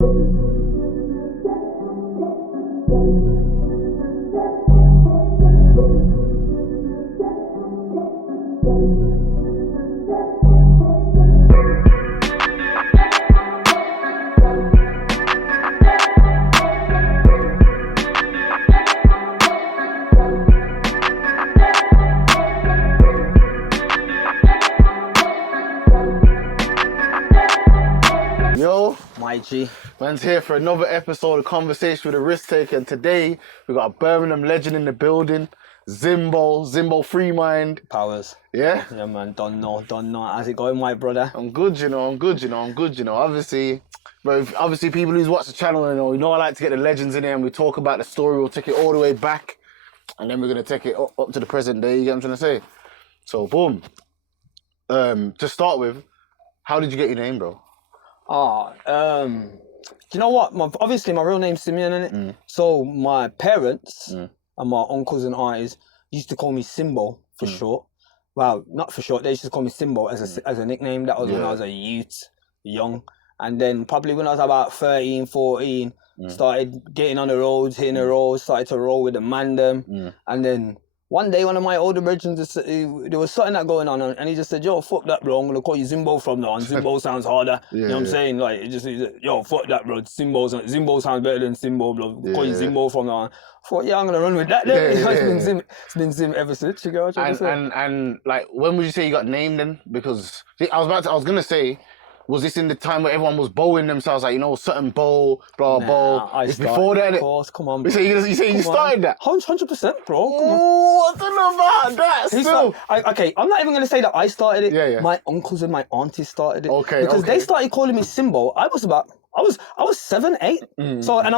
Yo, My G. man's here for another episode of Conversation with a Risktaker, and today we got a Birmingham legend in the building, Zimbo Free Mind. Powers. Yeah? Yeah, man. Don't know. How's it going, my brother? I'm good, you know. Obviously, people who's watched the channel, you know I like to get the legends in here and we talk about the story. We'll take it all the way back and then we're going to take it up to the present day, you get what I'm trying to say? So, boom. To start with, how did you get your name, bro? Do you know what? Obviously, my real name's Simeon, innit? So my parents and my uncles and aunties used to call me Zimbo for short. Well, not for short. They used to call me Zimbo as a nickname. That was when I was a young. And then probably when I was about 13, 14, started getting on the roads, hitting the roads, started to roll with the mandem. And then one day, one of my older brethren, there was something that going on, and he just said, "Yo, fuck that, bro. I'm gonna call you Zimbo from now on. Zimbo sounds harder." You know what I'm saying? Like, he said, "Yo, fuck that, bro. Zimbo sounds better than Zimbo, bro. Call you Zimbo from now on." I thought, I'm gonna run with that. Then it's been Zim ever since. You go. And like, when would you say you got named then? Because I was gonna say, was this in the time where everyone was bowing themselves, like, certain bow, blah, bow? It's before that. Of course, come on, bro. You say you started that? 100%, bro. Come on. Oh, I don't know about that. Still. Okay, I'm not even going to say that I started it. Yeah. My uncles and my aunties started it. Okay, because they started calling me Zimbo. I was 7, 8. So, and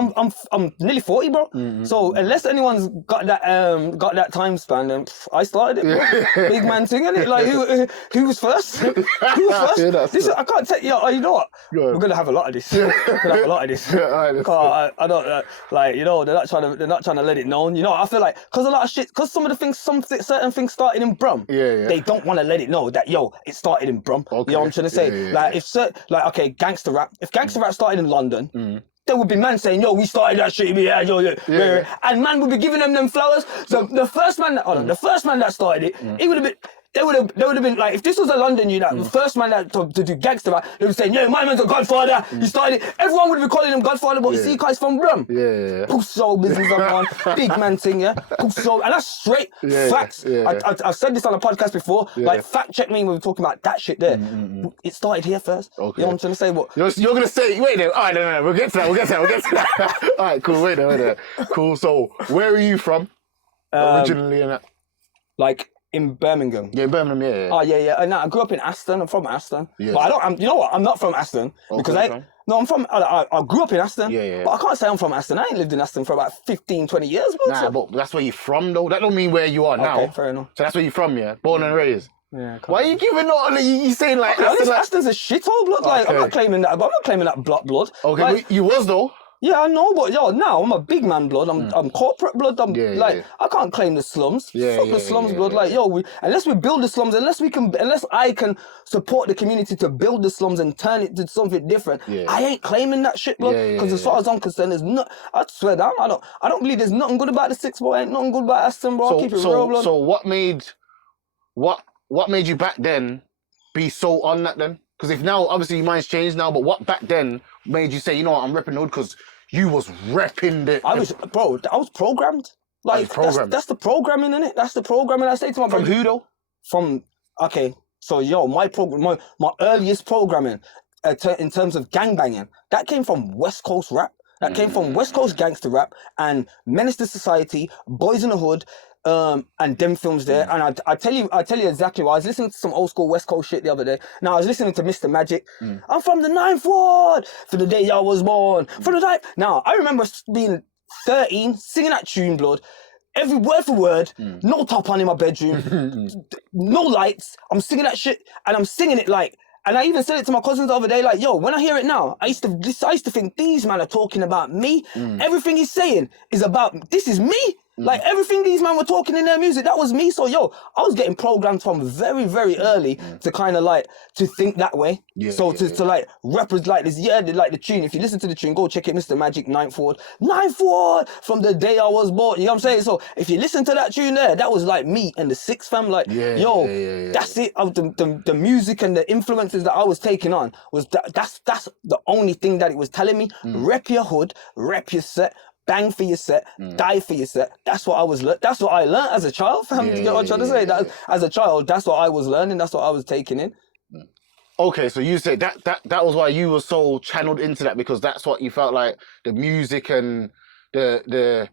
I'm nearly 40, bro. So unless anyone's got that time span, then I started it, bro. Big man thing, innit? Like who was first? Who was first? I can't take. You know what? We're gonna have a lot of this. We're gonna have a lot of this. I don't like. They're not trying to let it known. I feel like because a lot of shit, because certain things started in Brum. They don't want to let it know that it started in Brum. Okay. You know what I'm trying to say? Like gangster rap. If gangster rap started in London, there would be man saying, "Yo, we started that shit." And man would be giving them flowers. So the first man that started it, they would have been like, if this was a London unit, the first man that to do gangster rap, they would say, "Yo, my man's a godfather. He started it." Everyone would be calling him godfather, but you see, guys from Brum. Puss soul business, everyone. Big man thing, Puss soul, and that's straight facts. I've said this on a podcast before. Like, fact check me when we're talking about that shit there. It started here first. Okay. You know what I'm trying to say? What you're gonna say? Wait there. All right, no. We'll get to that. All right, cool. Wait there. Cool. So, where are you from originally? And that? Like. In Birmingham. Yeah, Birmingham, yeah. Oh, yeah. No, I grew up in Aston. I'm from Aston. Yeah. But you know what? I'm not from Aston. Because I grew up in Aston. Yeah. But I can't say I'm from Aston. I ain't lived in Aston for about 15, 20 years. But that's where you're from, though. That don't mean where you are now. Okay, fair enough. So that's where you're from, yeah? Born and raised? Yeah. Why are you giving out? You saying like... Aston's a shithole blood. Like, I'm not claiming that. But I'm not claiming that blood. Okay, like, but you was, though. Yeah, I know, but now I'm a big man blood. I'm corporate blood. I can't claim the slums. Fuck the slums blood. Like, unless we build the slums, unless I can support the community to build the slums and turn it to something different, I ain't claiming that shit, blood. Because as far as I'm concerned, I swear down, I don't believe there's nothing good about the six, bro. Ain't nothing good about Aston, bro. Keep it real, blood. So what made you back then be so on that then? Because if now, obviously, your mind's changed now, but what back then made you say, you know what, I'm repping the hood? Because you was repping it. I was programmed. Like, that's the programming, innit? That's the programming I say to my From who, though? My earliest programming in terms of gangbanging, that came from West Coast rap. That came from West Coast gangster rap and Menace to Society, Boys in the Hood, and them films there. And I tell you exactly why. I was listening to some old school West Coast shit the other day. Now I was listening to Mr. Magic. I'm from the 9th Ward for the day I was born. Now I remember being 13, singing that tune, blood. Every word for word, no top on in my bedroom, no lights. I'm singing that shit, and I'm singing it like. And I even said it to my cousins the other day, like, yo, when I hear it now, I used to think these men are talking about me. Everything he's saying is about, this is me. Like everything these men were talking in their music, that was me. So yo, I was getting programmed from very, very early to kind of like to think that way. So to like represent like this, like the tune. If you listen to the tune, go check it, Mr. Magic, Ninth Ward, from the day I was born. You know what I'm saying? So if you listen to that tune there, that was like me and the Six fam. Like that's it. Of the music and the influences that I was taking on was that's the only thing that it was telling me. Rep your hood, rep your set. Bang for your set, die for your set. That's what I was. That's what I learned as a child. Fam. You get what I'm trying to say? That as a child, that's what I was learning. That's what I was taking in. Okay, so you say that was why you were so channeled into that, because that's what you felt like the music and the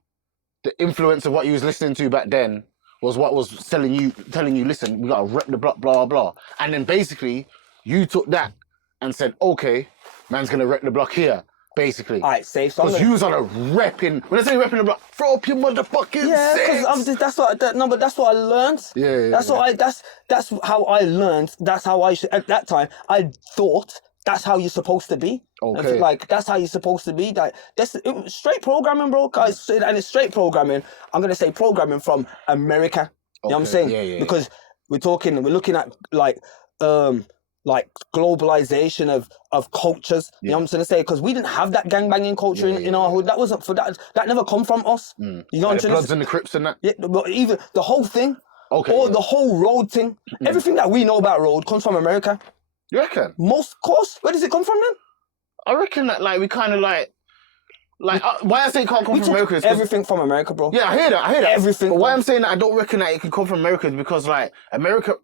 influence of what you was listening to back then was what was telling you, listen, we gotta rep the block, blah blah blah. And then basically you took that and said, okay, man's gonna rep the block here. Basically, all right, safe. So because you was on a repping. When I say repping the block, throw up your motherfucking because that's what. But that's what I learned. That's how I learned. That's how I should. At that time, I thought that's how you're supposed to be. Okay. Like that's how you're supposed to be. Like it was straight programming, bro. Guys, and it's straight programming. I'm gonna say programming from America. You know what I'm saying? Because we're looking at like globalization of cultures. You know what I'm trying to say? Because we didn't have that gangbanging culture in our hood. That wasn't for that. That never come from us. You know what I'm trying to say? The Bloods and the Crips and that? Yeah, but even the whole thing. Okay. The whole road thing. Everything that we know about road comes from America. You reckon? Most course. Where does it come from then? I reckon that like we kind of like why I say it can't come from America is everything from America, bro. Yeah, I hear that. Everything. But why I'm saying that I don't reckon that it can come from America is because like America,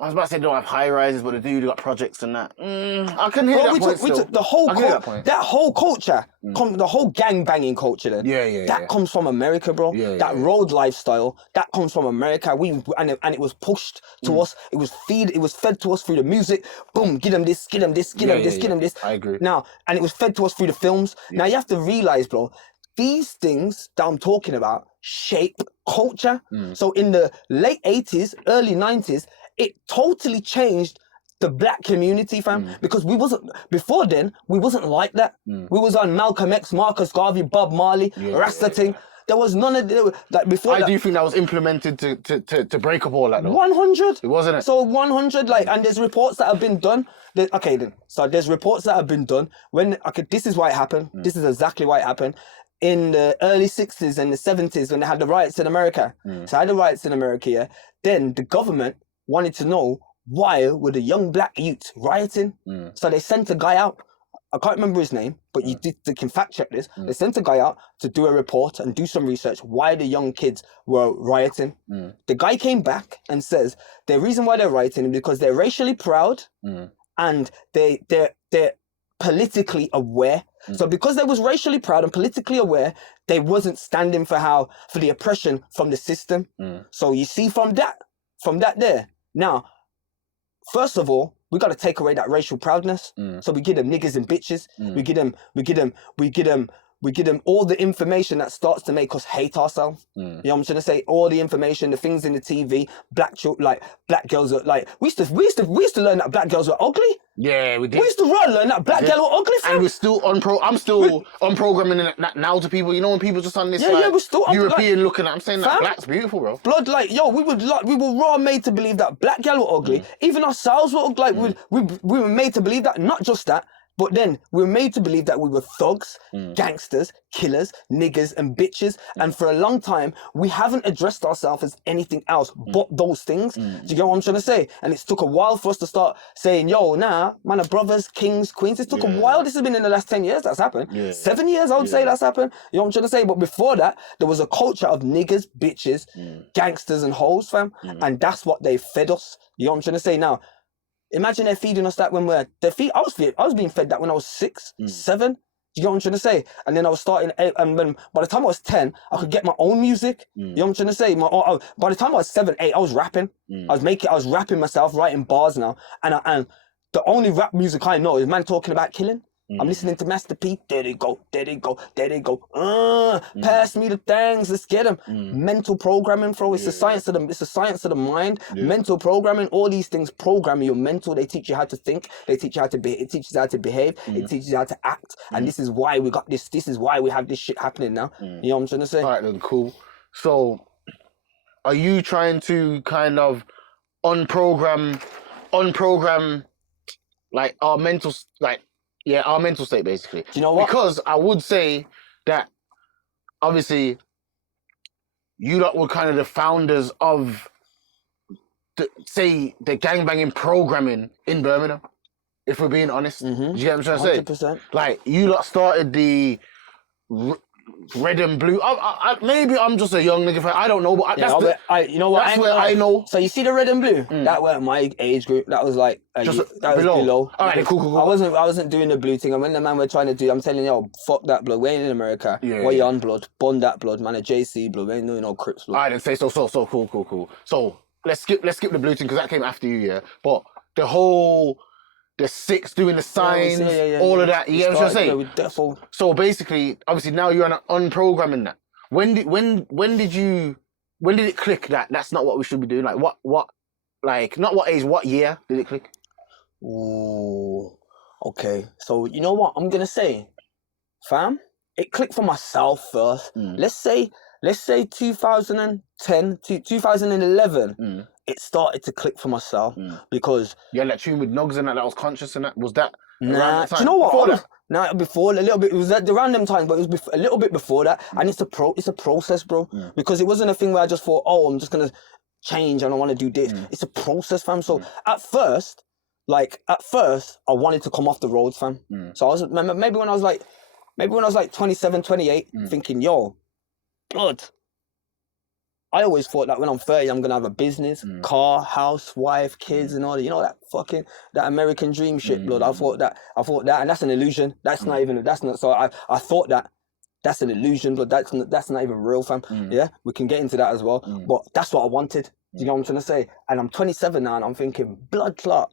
I was about to say they don't have high rises, but they got projects and that. I can hear that point. We took the whole that whole culture, the whole gang banging culture. Then that comes from America, bro. That road lifestyle that comes from America. And it was pushed to us. It was fed to us through the music. Boom, get them this, get them this, get them this, get them this. I agree. Now, and it was fed to us through the films. Now you have to realize, bro, these things that I'm talking about shape culture. So in the late 80s, early 90s. It totally changed the black community, fam. Because before then, we wasn't like that. We was on Malcolm X, Marcus Garvey, Bob Marley, Rasta thing. There was none of the, like before. Do you think that was implemented to break up all that though? 100. It wasn't it? So 100, like, and there's reports that have been done. So there's reports that have been done this is why it happened. This is exactly why it happened. In the early 60s and the 70s when they had the riots in America. So I had the riots in America, then the government wanted to know why were the young black youths rioting. So they sent a guy out. I can't remember his name, but you can fact check this. They sent a guy out to do a report and do some research why the young kids were rioting. The guy came back and says the reason why they're rioting is because they're racially proud and they're politically aware. So because they was racially proud and politically aware, they wasn't standing for the oppression from the system. So you see from that there. Now, first of all, we got to take away that racial proudness. So we give them niggas and bitches. We give them all the information that starts to make us hate ourselves. You know what I'm trying to say? All the information, the things in the TV, black girls are like, we used to learn that black girls were ugly. Yeah, we did. We used to learn that black girls were ugly. And we're still I'm still on programming that now to people. You know when people just on this we're still European looking at. I'm saying that black's beautiful, bro. Blood, like yo, we were raw made to believe that black girls were ugly. Even ourselves were ugly. Like we were made to believe that. Not just that. But then we were made to believe that we were thugs, gangsters, killers, niggas, and bitches. And for a long time, we haven't addressed ourselves as anything else but those things. Do you get what I'm trying to say? And it took a while for us to start saying, yo, man are brothers, kings, queens. It took a while. This has been in the last 10 years that's happened. 7 years, I would say that's happened. You know what I'm trying to say? But before that, there was a culture of niggas, bitches, gangsters, and hoes, fam. And that's what they fed us. You know what I'm trying to say? Now, imagine they're feeding us that when I was being fed that when I was 6, 7. Do you get what I'm trying to say? And then I was starting, and when by the time I was 10, I could get my own music. You know what I'm trying to say? By the time I was 7, 8, I was rapping. I was rapping myself, writing bars now. And the only rap music I know is man talking about killing. I'm listening to Master P. There they go. Pass me the things. Let's get them. Mental programming, bro. It's the science of the mind. Mental programming. All these things program your mental. They teach you how to think. They teach you how to be. It teaches you how to behave. It teaches you how to act. And this is why we got this. This is why we have this shit happening now. You know what I'm trying to say? All right, then, cool. So, are you trying to kind of unprogram, like our mental, our mental state basically? Do you know what? Because I would say that obviously you lot were kind of the founders of the gangbanging programming in Birmingham. If we're being honest, do you get what I'm trying to say? 100%. Like you lot started the red and blue. Maybe I'm just a young nigga. I don't know, but You know what? That's where I know. So you see the red and blue? That weren't my age group. That was like that was below. All right, cool. I wasn't doing the blue thing. And when the man were trying to do, I'm telling you, fuck that blood. We ain't in America. We're on blood. Bond that blood, man. A JC blood. We ain't doing no Crips blood. All right, then say so. Cool. So let's skip the blue thing because that came after you, yeah. But the six doing the signs, all of that. You get what I'm trying to say? So basically, obviously now you're unprogramming that. When did it click that that's not what we should be doing? Like what like not what age, what year did it click? Ooh, okay. So you know what I'm gonna say, fam? It clicked for myself first. Let's say 2010 to 2011. It started to click for myself because you had that tune with Nugs and that was conscious and that was that. Nah, do you know what? Before a little bit, it was at the random time, but it was a little bit before that, and it's a process, bro. Because it wasn't a thing where I just thought, oh, I'm just gonna change and I want to do this. It's a process, fam. So at first, I wanted to come off the roads, fam. So I was maybe when I was like 27, 28, thinking, yo, blood. I always thought that when I'm 30, I'm gonna have a business, car, house, wife, kids, and all that. You know that American dream shit, blood. I thought that, and that's an illusion. That's not. So I thought that's an illusion, but that's not even real, fam. Yeah, we can get into that as well. But that's what I wanted. Do you know what I'm trying to say? And I'm 27 now, and I'm thinking, blood clot.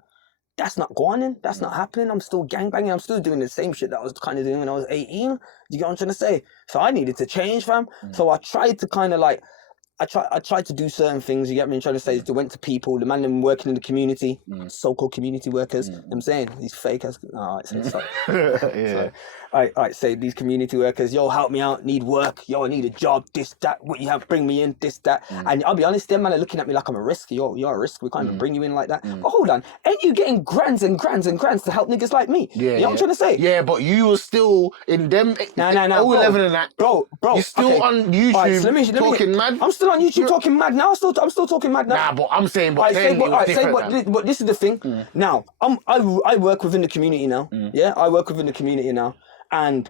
That's not going in. That's not happening. I'm still gangbanging. I'm still doing the same shit that I was kind of doing when I was 18. Do you get what I'm trying to say? So I needed to change, fam. So I tried to kind of like. I tried to do certain things, you get me? I'm trying to say, I went to people, the man them working in the community, so-called community workers, you know what I'm saying? These fake ass, Alright, say these community workers, yo, help me out, need work, yo, I need a job, this, that, what you have, bring me in, this, that. And I'll be honest, them man are looking at me like I'm a risk, you're a risk, we can't even bring you in like that. But hold on, ain't you getting grands and grands and grands to help niggas like me? You know what I'm trying to say? Yeah, but you were still in them, 11 and that. Bro. You're still on YouTube talking mad. I'm still on YouTube talking mad now. I'm still talking mad now. Nah, but I'm saying, but this is the thing. Now, I work within the community now. Yeah, I work within the community now, and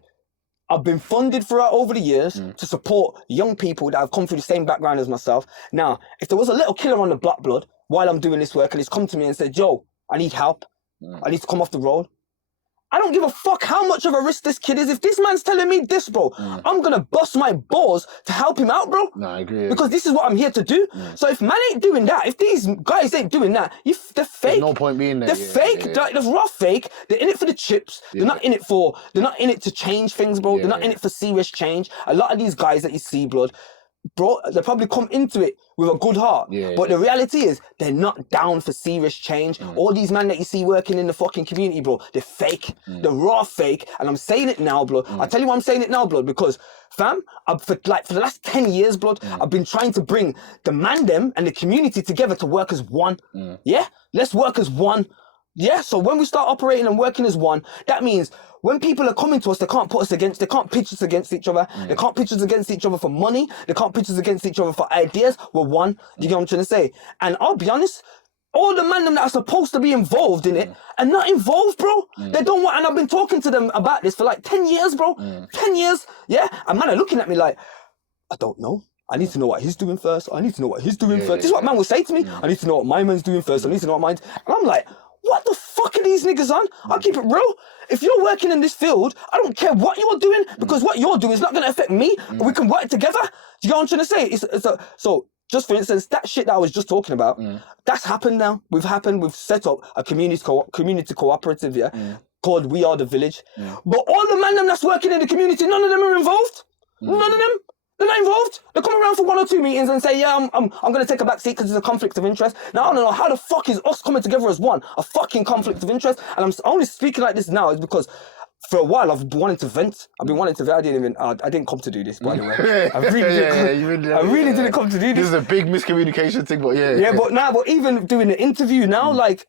I've been funded throughout over the years to support young people that have come through the same background as myself. Now, if there was a little killer on the block, blood, while I'm doing this work, and he's come to me and said, "Yo, I need help. I need to come off the road." I don't give a fuck how much of a risk this kid is. If this man's telling me this, bro, I'm gonna bust my balls to help him out, bro. No, I agree. Because this is what I'm here to do. So if man ain't doing that, if these guys ain't doing that, they're fake. There's no point being there. They're fake. They're raw fake. They're in it for the chips. They're not in it to change things, bro. They're not in it for serious change. A lot of these guys that you see, blood, bro, they probably come into it with a good heart. But the reality is, they're not down for serious change. All these men that you see working in the fucking community, bro, they're fake. They're raw fake. And I'm saying it now, blood. I tell you why I'm saying it now, blood, because, fam, for the last 10 years, blood, I've been trying to bring the man them and the community together to work as one. Yeah? Let's work as one. Yeah, so when we start operating and working as one, that means when people are coming to us, they can't pitch us against each other. They can't pitch us against each other for money. They can't pitch us against each other for ideas. We're one. You get what I'm trying to say? And I'll be honest, all the men that are supposed to be involved in it are not involved, bro. They don't want, and I've been talking to them about this for like 10 years, bro. 10 years, yeah? And man are looking at me like, I don't know. I need to know what he's doing first. I need to know what he's doing first. This is what man will say to me. I need to know what my man's doing first. I need to know what mine's. And I'm like, what the fuck are these niggas on? I'll keep it real. If you're working in this field, I don't care what you're doing, because what you're doing is not going to affect me. We can work together. Do you know what I'm trying to say? So, just for instance, that shit that I was just talking about, that's happened now. We've set up a community cooperative, called We Are the Village. But all the men that's working in the community, none of them are involved. None of them. They're not involved. They come around for 1 or 2 meetings and say, yeah, I'm going to take a back seat because there's a conflict of interest. Now, I don't know how the fuck is us coming together as one a fucking conflict of interest. And I'm only speaking like this now is because for a while I've wanted to vent. I've been wanting to vent. I didn't come to do this, by the way. I really didn't come to do This this. is a big miscommunication thing, but yeah. Yeah, but even doing the interview now, like,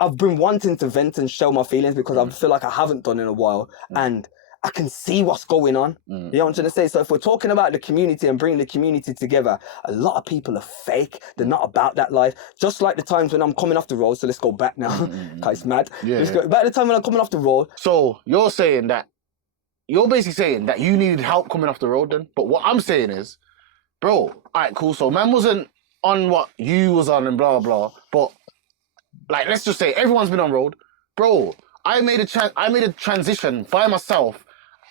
I've been wanting to vent and show my feelings because I feel like I haven't done in a while, and I can see what's going on. You know what I'm trying to say? So if we're talking about the community and bringing the community together, a lot of people are fake. They're not about that life. Just like the times when I'm coming off the road. So let's go back now. It's mad. Yeah. Let's go back to the time when I'm coming off the road. So you're basically saying that you needed help coming off the road then? But what I'm saying is, bro, all right, cool. So man wasn't on what you was on and blah, blah, but like, let's just say everyone's been on road. Bro, I made a transition by myself.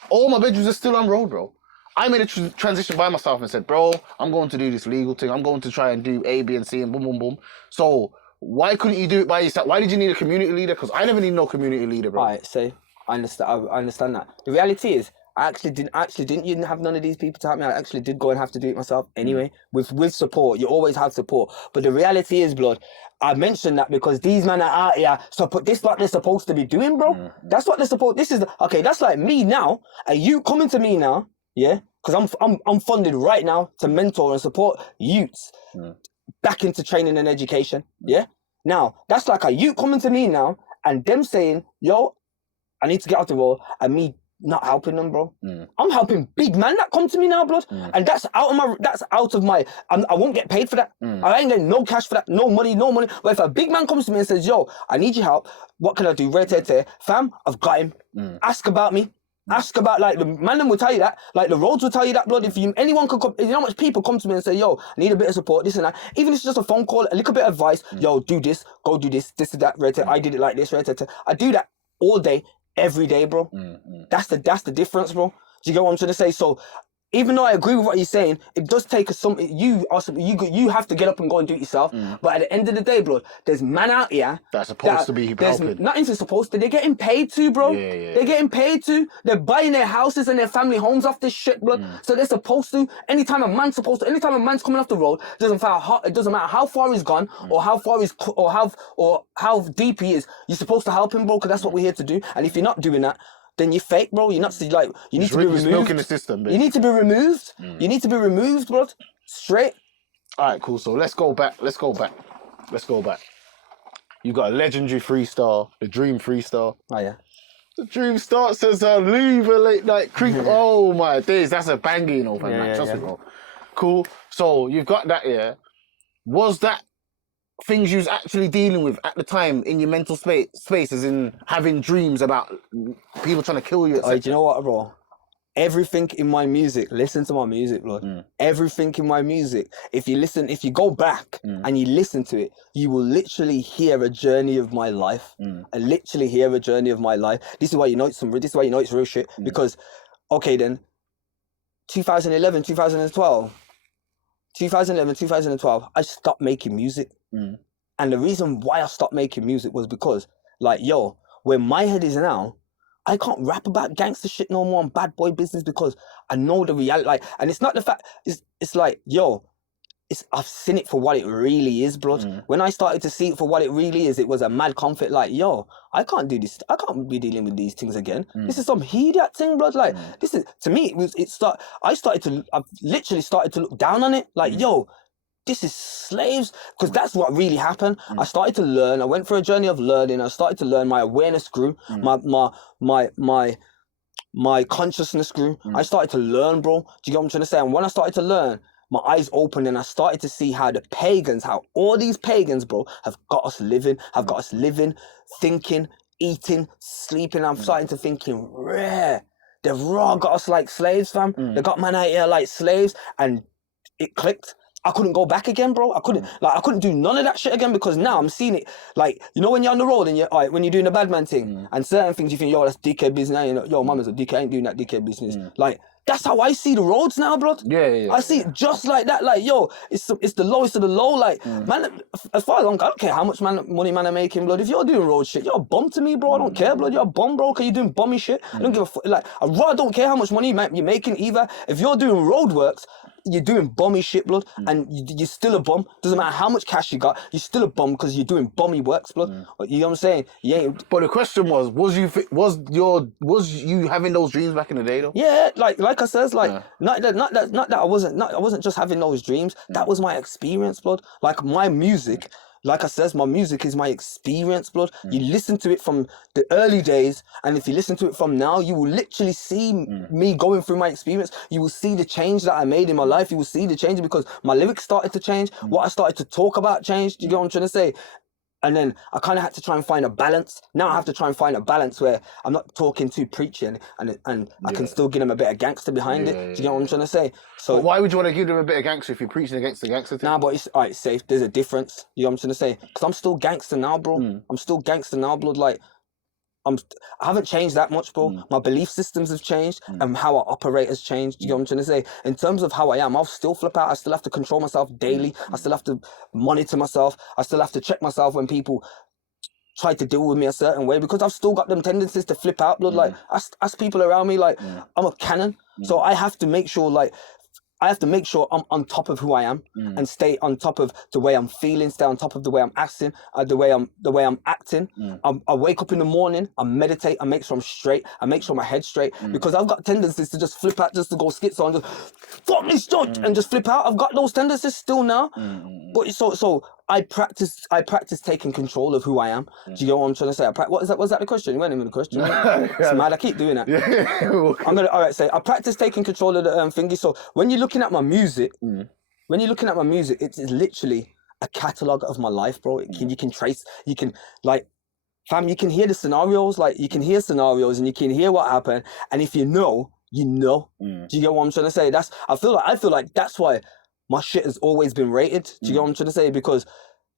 All my bedrooms are still on road, bro. I made a transition by myself and said, bro, I'm going to do this legal thing. I'm going to try and do A, B, and C, and boom, boom, boom. So why couldn't you do it by yourself? Why did you need a community leader? Because I never need no community leader, bro. All right, so I understand that. The reality is, I didn't have none of these people to help me. I actually did go and have to do it myself anyway. With support, you always have support. But the reality is, blood, I mentioned that because these men are out here, so put this what they're supposed to be doing, bro. That's what they're supposed. Okay. That's like me now, and you coming to me now, yeah? Because I'm funded right now to mentor and support youths back into training and education, yeah. Now that's like a youth coming to me now, and them saying, "Yo, I need to get out the road," and me not helping them, bro. I'm helping big man that come to me now, blood, and that's out of my. I won't get paid for that. I ain't getting no cash for that, no money. But if a big man comes to me and says, "Yo, I need your help. What can I do?" Fam, I've got him. Ask about me. Ask about, like, the man them will tell you that, like the roads will tell you that, blood. If anyone could come, you know how much people come to me and say, "Yo, I need a bit of support, this and that." Even if it's just a phone call, a little bit of advice. Yo, do this, go do this and that. I did it like this. I do that all day, every day, bro. That's the difference, bro. Do you get what I'm trying to say? So even though I agree with what you're saying, it does take you have to get up and go and do it yourself. But at the end of the day, blood, there's man out here That's supposed to be helping. Nothing's supposed to. They're getting paid to, bro. Yeah. They're getting paid to. They're buying their houses and their family homes off this shit, blood. So they're supposed to. Anytime a man's coming off the road, it doesn't matter how far he's gone or how deep he is. You're supposed to help him, bro, because that's what we're here to do. And if you're not doing that, then you're fake, bro. You're not like you need to be removed. Milking the system, you need to be removed. You need to be removed, bro. Straight. All right, cool. So let's go back. You got a legendary freestyle, the Dream freestyle. Oh yeah. The Dream starts as a leave a late night creep. Oh my days, that's a banger, you know, man. Trust me, bro. Cool. So you've got that here. Was that things you was actually dealing with at the time in your mental space, as in having dreams about people trying to kill you? Do you know what, bro? Everything in my music, listen to my music, blood. Everything in my music, if you go back and you listen to it, you will literally hear a journey of my life. This is why you know it's real shit. Because, okay then, 2011, 2012, I stopped making music. And the reason why I stopped making music was because, like, yo, where my head is now, I can't rap about gangster shit no more and bad boy business because I know the reality. Like, and it's not the fact, it's like, yo, I've seen it for what it really is, blood. When I started to see it for what it really is, it was a mad conflict. Like, yo, I can't do this. I can't be dealing with these things again. This is some idiot thing, blood. Like, this is, to me, I've literally started to look down on it. Like, yo, this is slaves, because that's what really happened. I started to learn. I went for a journey of learning. I started to learn. My awareness grew. My consciousness grew. I started to learn, bro. Do you get what I'm trying to say? And when I started to learn, my eyes opened and I started to see how all these pagans, bro, have got us living, thinking, eating, sleeping. I'm starting to thinking, they've raw got us like slaves, fam. They got man out here like slaves, and it clicked. I couldn't go back again, bro. I couldn't do none of that shit again, because now I'm seeing it. Like, you know, when you're on the road and when you're doing the bad man thing and certain things you think, yo, that's DK business. You know, yo, mama's a DK, I ain't doing that DK business. Like, that's how I see the roads now, blood. Yeah. I see it just like that. Like, yo, it's the lowest of the low. Like, man, as far as I don't care how much money man I'm making, blood. If you're doing road shit, you're a bum to me, bro. I don't care, blood. You're a bum, bro, because you're doing bummy shit. I don't give a fuck. Like, I rather don't care how much money you're making either. If you're doing road works, you're doing bummy shit, blood, and you're still a bum. Doesn't matter how much cash you got, you're still a bum because you're doing bummy works, blood. You know what I'm saying? You ain't. But the question was you having those dreams back in the day though? Yeah, like I says, like not that I wasn't just having those dreams. That was my experience, blood. Like my music. Like I says, my music is my experience, blood. You listen to it from the early days, and if you listen to it from now, you will literally see me going through my experience. You will see the change that I made in my life. You will see the change because my lyrics started to change. What I started to talk about changed. Do you get what I'm trying to say? And then I kind of had to try and find a balance. Now I have to try and find a balance where I'm not talking too preachy and I can still give them a bit of gangster behind it. Do you get what I'm trying to say? So but why would you want to give them a bit of gangster if you're preaching against the gangster thing? Nah, but it's alright, safe. There's a difference. You know what I'm trying to say? Because I'm still gangster now, bro. I'm still gangster now, blood. Like I haven't changed that much, bro. My belief systems have changed and how I operate has changed. You know what I'm trying to say? In terms of how I am, I'll still flip out. I still have to control myself daily. I still have to monitor myself. I still have to check myself when people try to deal with me a certain way because I've still got them tendencies to flip out, blood. Like ask people around me, like I'm a cannon, so I have to make sure, like I'm on top of who I am and stay on top of the way I'm feeling, stay on top of the way I'm acting, the way I'm acting. I wake up in the morning, I meditate, I make sure I'm straight, I make sure my head's straight because I've got tendencies to just flip out, just to go schizo and just fuck this judge and just flip out. I've got those tendencies still now, but so I practice taking control of who I am. Do you get what I'm trying to say? Was that the question? You weren't even the question. It's mad. I keep doing that. So I practice taking control of the thingy. So when you're looking at my music, it's literally a catalogue of my life, bro. You can trace, you can like, fam, you can hear the scenarios, like you can hear scenarios and you can hear what happened. And if you know, you know. Do you get what I'm trying to say? I feel like that's why my shit has always been rated. Do you get what I'm trying to say? Because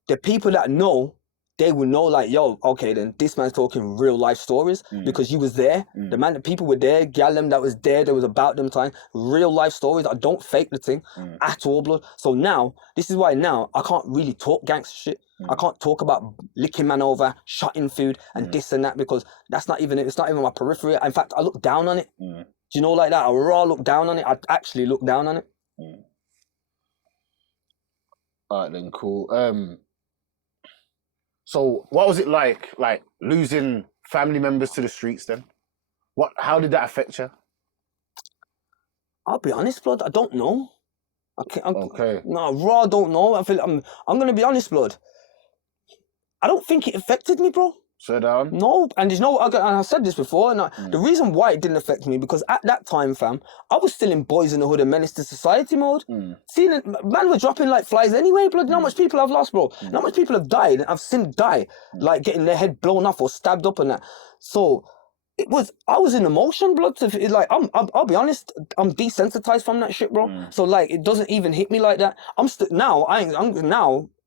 the people that know, they will know, like, yo, okay, then this man's talking real life stories because you was there. The people were there, Gallum that was there was about them time. Real life stories. I don't fake the thing at all, blood. So now, this is why now I can't really talk gangster shit. I can't talk about licking man over, shutting food and this and that because it's not even my periphery. In fact, I look down on it. Do you know, like that? I raw look down on it. I actually look down on it. Alright then, cool. So what was it like losing family members to the streets then? How did that affect you? I'll be honest, blood, I don't know. Okay. No, raw don't know. I'm gonna be honest, blood. I don't think it affected me, bro. Slow down. No, and I've said this before, and the reason why it didn't affect me because at that time, fam, I was still in Boys in the Hood and Menace to Society mode. Seeing it, man, were dropping like flies anyway, blood. You know how much people I've lost, bro. You know how much people have died, and I've seen die, like getting their head blown off or stabbed up and that. So I was in emotion, blood. I'll be honest, I'm desensitized from that shit, bro. So like, it doesn't even hit me like that.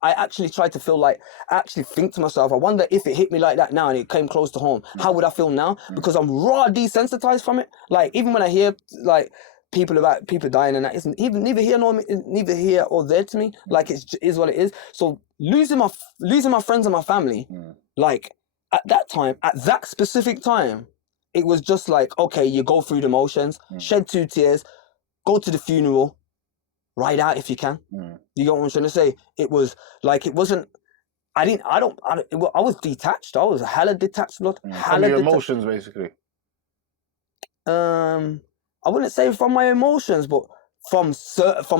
I actually try to feel like, I actually think to myself, I wonder if it hit me like that now and it came close to home, how would I feel now? Because I'm raw desensitized from it. Like, even when I hear like people dying and that, it's neither here or there to me. Like, it is what it is. So losing my friends and my family, like at that specific time, it was just like, okay, you go through the motions, shed 2 tears, go to the funeral, ride out if you can. You get what I'm trying to say? It was like, it wasn't, I was detached. I was hella detached, blood. From your emotions, basically. I wouldn't say from my emotions, but from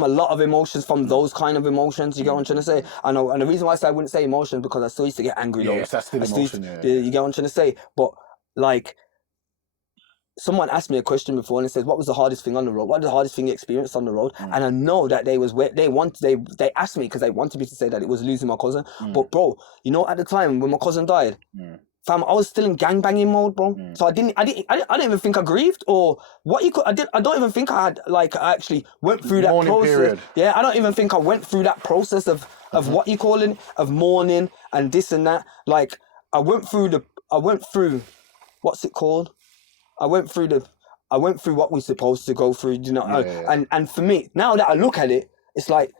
a lot of emotions, from those kind of emotions. You get what I'm trying to say? I know, and the reason why I say I wouldn't say emotions because I still used to get angry. Yeah, that's still emotion. You get what I'm trying to say? But like, someone asked me a question before and it says, what was the hardest thing on the road? What was the hardest thing you experienced on the road? And I know that they asked me because they wanted me to say that it was losing my cousin. But bro, you know, at the time when my cousin died, fam, I was still in gangbanging mode, bro. So I didn't even think I grieved or I don't even think I actually went through that process. Period. Yeah, I don't even think I went through that process of what you call it, of mourning and this and that. Like, I went through what's it called? I went through I went through what we're supposed to go through, you know. Yeah. And for me, now that I look at it, it's like,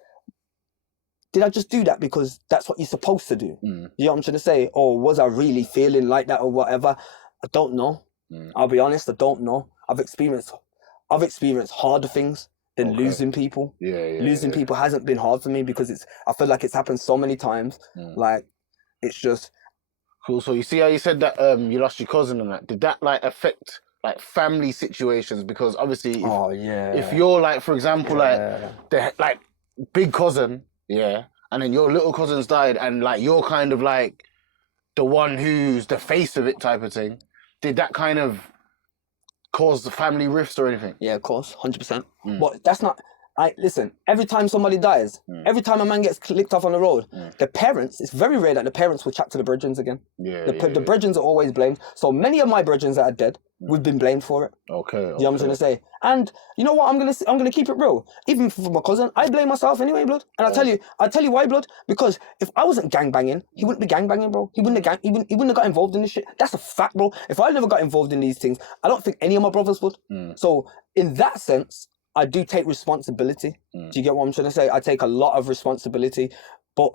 did I just do that because that's what you're supposed to do? You know what I'm trying to say? Or was I really feeling like that or whatever? I don't know. I'll be honest, I don't know. I've experienced harder things than losing people. Losing people hasn't been hard for me because I feel like it's happened so many times. Like, it's just cool. So you see how you said that you lost your cousin and that. Did that like affect like family situations? Because obviously, if you're like, for example, like the like big cousin, and then your little cousin's died, and like you're kind of like the one who's the face of it, type of thing. Did that kind of cause the family rifts or anything? Yeah, of course, 100%. But that's not. Listen, every time somebody dies, every time a man gets clicked off on the road, the parents, it's very rare that the parents will chat to the brethrens again. The brethrens are always blamed. So many of my brethrens that are dead, we've been blamed for it. You know what I'm trying to say? And you know what, I'm gonna keep it real. Even for my cousin, I blame myself anyway, blood. And I'll tell you why, blood. Because if I wasn't gangbanging, he wouldn't be gangbanging, bro. He wouldn't have got involved in this shit. That's a fact, bro. If I never got involved in these things, I don't think any of my brothers would. So in that sense, I do take responsibility. Do you get what I'm trying to say? I take a lot of responsibility. But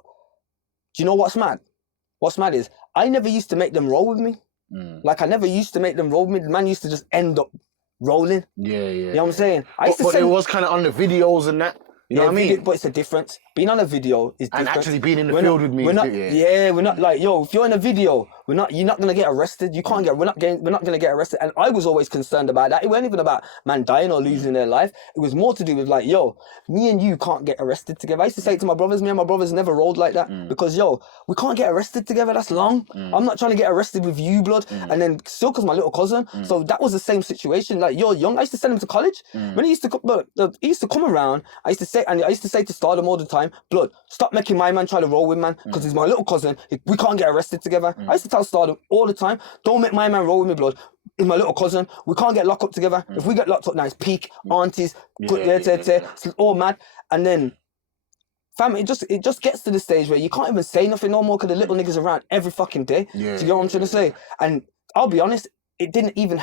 do you know what's mad? What's mad is I never used to make them roll with me. Like, I never used to make them roll with me. The man used to just end up rolling. You know what I'm saying? But it was kind of on the videos and that. You know what I mean? But it's a difference. Being on a video is different. And actually being in the field with me. We're not like, yo, if you're in a video, you're not gonna get arrested. We're not gonna get arrested. And I was always concerned about that. It wasn't even about man dying or losing their life. It was more to do with like, yo, me and you can't get arrested together. I used to say to my brothers, me and my brothers never rolled like that because yo, we can't get arrested together. That's long. I'm not trying to get arrested with you, blood. And then Silka's my little cousin, so that was the same situation. Like, you're young. I used to send him to college when he used to come around. I used to say to Stardom all the time, blood, stop making my man try to roll with man because he's my little cousin. We can't get arrested together. I used to tell Stardom all the time, don't make my man roll with me, blood. He's my little cousin. We can't get locked up together. If we get locked up now, it's peak, aunties, it's all mad. And then, fam, it just gets to the stage where you can't even say nothing no more because the little niggas around every fucking day. Do you get what I'm trying to say? And I'll be honest, it didn't even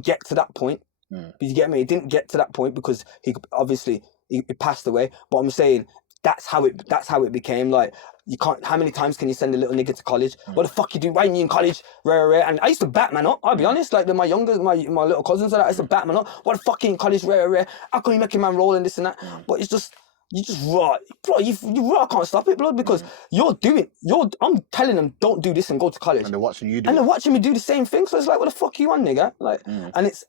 get to that point. You get me? It didn't get to that point because he obviously he passed away. But I'm saying that's how it became. Like, you can't. How many times can you send a little nigga to college? What the fuck you do? Why are you in college? Rare. And I used to bat man up. I'll be honest. Like, my little cousins and that, I used to bat man up. What the fuck you in college? Rare. How come you making man roll and this and that? But it's just. You just raw, bro. You raw can't stop it, blood, because I'm telling them don't do this and go to college, and they're watching you do. And they're watching me do the same thing. So it's like, what the fuck you on, nigga? Like, and it's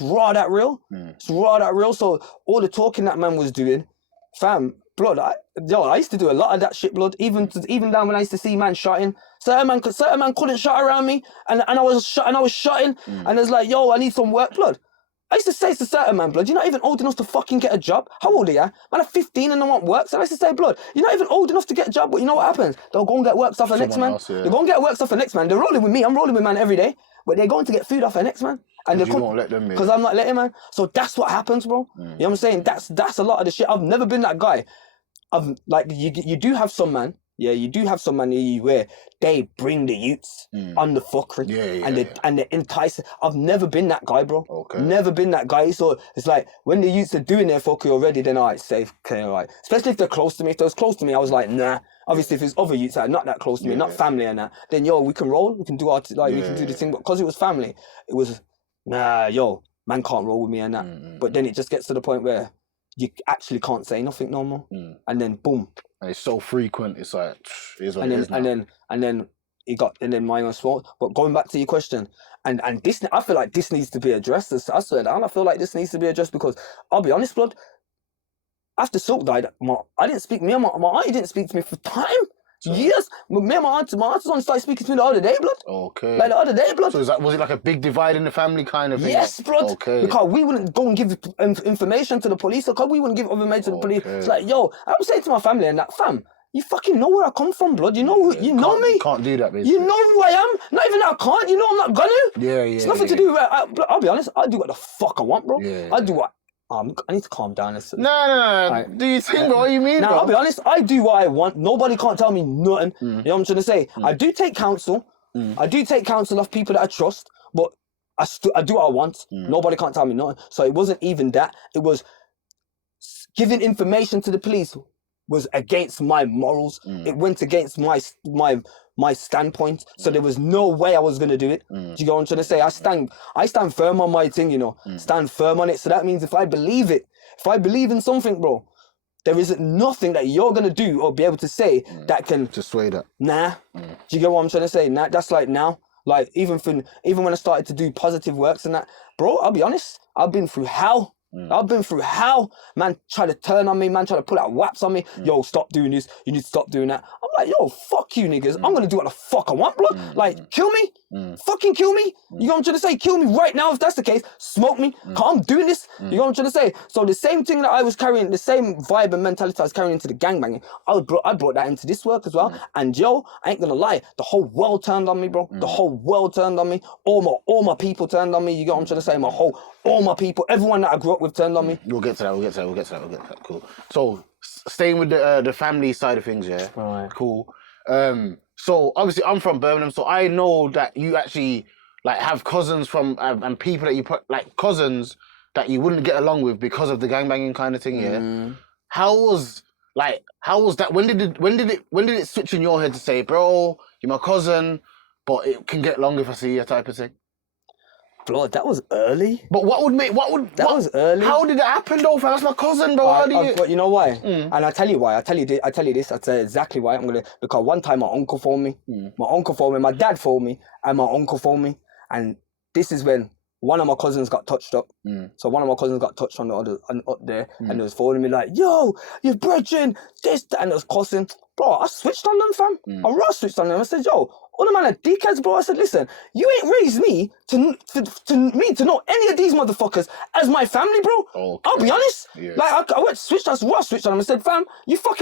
raw that real. It's raw that real. So all the talking that man was doing, fam, blood. I used to do a lot of that shit, blood. Even down when I used to see man shotting. Certain man couldn't shot around me, and I was shotting, and it's like, yo, I need some work, blood. I used to say to certain man, blood, you're not even old enough to fucking get a job. How old are you? Man, I'm 15 and I want work. So I used to say, blood, you're not even old enough to get a job, but you know what happens? They'll go and get work off the next man. They're going to get work off the next man. They're rolling with me. I'm rolling with man every day. But they're going to get food off the next man. And you won't let them, because I'm not letting, man. So that's what happens, bro. You know what I'm saying? That's a lot of the shit. I've never been that guy. You do have some man. Yeah, you do have some man where they bring the youths on the fuckery and they entice. I've never been that guy, bro. Okay. Never been that guy. So it's like when the youths are doing their fuckery already, then alright, safe, okay, alright. Especially if they're close to me. If they was close to me, I was like, nah. Obviously, if it's other youths that are not that close to me, not family and that, then yo, we can roll, we can do we can do the thing. But because it was family, it was nah, yo, man can't roll with me and that. But then it just gets to the point where you actually can't say nothing no more, and then boom. And it's so frequent. It's like, and then my own fault. But going back to your question, and this, I feel like this needs to be addressed. I swear down, I feel like this needs to be addressed because I'll be honest, blood. After Silk died, my auntie didn't speak to me for time. Yes, me and my auntie only started speaking to me the other day, blood. Okay. Like the other day, blood. So was it like a big divide in the family kind of thing? Yes, blood. Okay. Because we wouldn't go and give information to the police, because we wouldn't give information to the police. It's like, yo, I would say to my family and that, fam, you fucking know where I come from, blood. You know me. You can't do that, basically. You know who I am. Not even that I can't. You know I'm not gonna. Yeah. It's nothing to do with. I'll be honest. I do what the fuck I want, bro. Yeah. I do what. I need to calm down. No. Right. Do you think, bro? What you mean, bro? I'll be honest. I do what I want. Nobody can't tell me nothing. You know what I'm trying to say? I do take counsel. I do take counsel of people that I trust. But I do what I want. Nobody can't tell me nothing. So it wasn't even that. It was giving information to the police was against my morals. It went against my standpoint. So there was no way I was gonna do it. Do you get what I'm trying to say? I stand firm on my thing, you know. Stand firm on it. So that means if I believe it, if I believe in something, bro, there isn't nothing that you're gonna do or be able to say that can to sway that. Nah. Do you get what I'm trying to say? Nah, that's like now. Like even when I started to do positive works and that, bro, I'll be honest, I've been through hell. I've been through hell. Man try to turn on me, man try to pull out whaps on me. Yo, stop doing this. You need to stop doing that. I'm like, yo, fuck you niggas. I'm gonna do what the fuck I want, bro. Like, kill me. Fucking kill me. You know what I'm trying to say? Kill me right now if that's the case. Smoke me. I'm doing this. You know what I'm trying to say? So the same thing that I was carrying, the same vibe and mentality I was carrying into the gangbanging, I brought that into this work as well. And yo, I ain't gonna lie, the whole world turned on me, bro. The whole world turned on me. All my people turned on me. You get what I'm trying to say? All my people, everyone that I grew up with turned on me. We'll get to that. Cool. So staying with the family side of things, yeah. All right. Cool. So obviously I'm from Birmingham, so I know that you actually like have cousins from and people that you put like cousins that you wouldn't get along with because of the gangbanging kind of thing, yeah. How was that? When did it switch in your head to say, bro, you're my cousin, but it can get long if I see you type of thing? Bro, that was early. But that was early. How did that happen though? Fam? That's my cousin, bro. But you know why? And I tell you why. I tell you this. I tell you exactly why. Because one time my uncle phoned me. My dad phoned me, and my uncle phoned me, and this is when one of my cousins got touched up. So one of my cousins got touched on up there, and it was phoning me like, "Yo, you're brethren, this, that," and it was cussing. Bro, I switched on them, fam. I raw switched on them. I said, "Yo, all the man are dickheads, bro." I said, "Listen, you ain't raised me to know any of these motherfuckers as my family, bro." Okay. I'll be honest. Yeah. Like I went switched on them. I said, "Fam,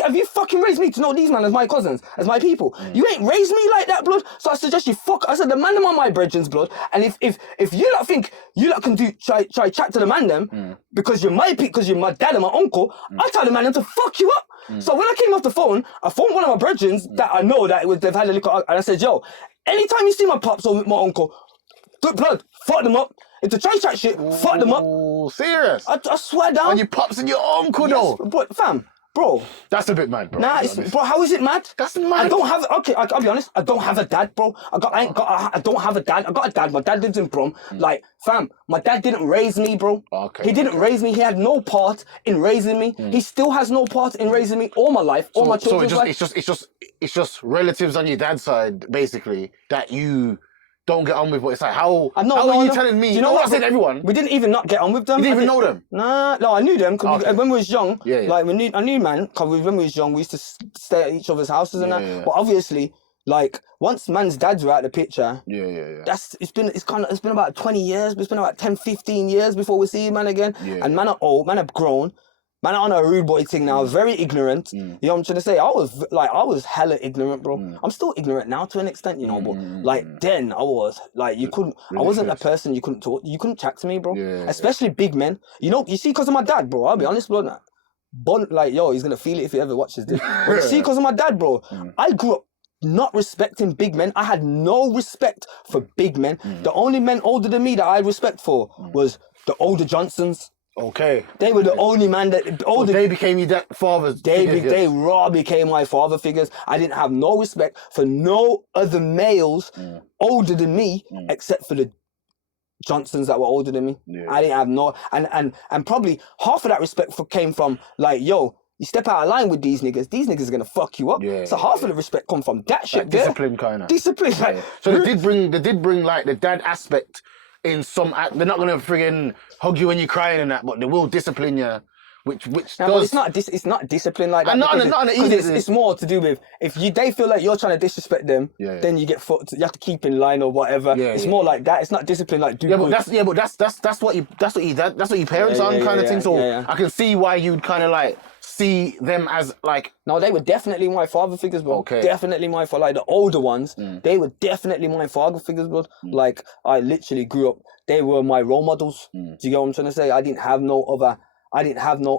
have you fucking raised me to know these men as my cousins, as my people? You ain't raised me like that, blood. So I suggest you fuck." I said, "The man them are my brethren's blood, and if you lot think you lot can try chat to the man them because you're my dad and my uncle, I'll tell the man them to fuck you up." So when I came off the phone, I phoned one of my brethrens that I know that they've had a liquor, and I said, "Yo, anytime you see my pops or my uncle, blood, fuck them up. If they try chat shit, fuck them up." Serious? I swear down. And your pops and your uncle, yes, though? But fam, bro. That's a bit mad, bro. Nah, bro, how is it mad? That's mad. I don't have, I'll be honest, I don't have a dad, bro. I don't have a dad. I got a dad. My dad lives in Brum. Like, fam, my dad didn't raise me, bro. Okay. He didn't raise me. He had no part in raising me. He still has no part in raising me all my life, all my children's life. It's just relatives on your dad's side, basically, that you don't get on with. But it's like, how are you telling me? Do you know what? I said everyone. We didn't even not get on with them. You didn't even know them? Nah, no, I knew them. Cause when we was young, like I knew man, because when we was young, we used to stay at each other's houses and that. Yeah. But obviously, like once man's dads were out of the picture, it's been about 20 years, but it's been about 10, 15 years before we see man again. Yeah. And man are old, man have grown. Man, I'm on a rude boy thing now, very ignorant. You know what I'm trying to say? I was hella ignorant, bro. I'm still ignorant now to an extent, you know, but like then I was like, I wasn't a person you couldn't chat to me, bro. Yeah. Especially big men. You know, you see, because of my dad, bro, I'll be honest, bro. Like, yo, he's gonna feel it if he ever watches this. But you see, because of my dad, bro, I grew up not respecting big men. I had no respect for big men. The only men older than me that I had respect for was the older Johnsons. Okay. They were the only man that older. They became your fathers. They raw became my father figures. I didn't have no respect for no other males older than me except for the Johnsons that were older than me. Yeah. I didn't have no and probably half of that respect came from like, yo, you step out of line with these niggas are gonna fuck you up. Yeah, so half of the respect come from that shit. Like discipline kind of. Discipline. Yeah. Like, so they did bring like the dad aspect in some. They're not gonna friggin' hug you when you're crying and that, but they will discipline you. Which does. It's not discipline like that. It's more to do with if they feel like you're trying to disrespect them, then you get fucked. You have to keep in line or whatever. Yeah, it's more like that. It's not discipline like do. But that's what your parents are kind of thing. So I can see why you'd kind of like see them as like. No, they were definitely my father figures, bro. Okay. Definitely my father. Like the older ones, they were definitely my father figures, bro. Like I literally grew up. They were my role models. Do you get what I'm trying to say? I didn't have no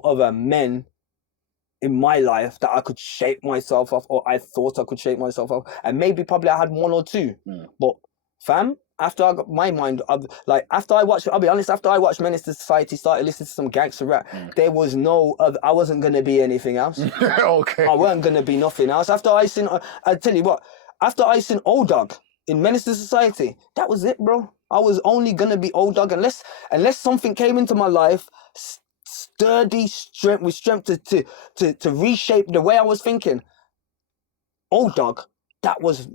other men in my life that I could shape myself off, or I thought I could shape myself off. And maybe probably I had one or two. But fam, after I got my mind, like after I watched, I'll be honest, after I watched Menace to Society, started listening to some gangster rap, there was no, I wasn't gonna be anything else. Okay. I weren't gonna be nothing else. After I seen, I tell you what, after I seen Old Dog in Menace to Society, that was it, bro. I was only gonna be Old Dog unless something came into my life, sturdy strength with strength to reshape the way I was thinking. Old Dog, that was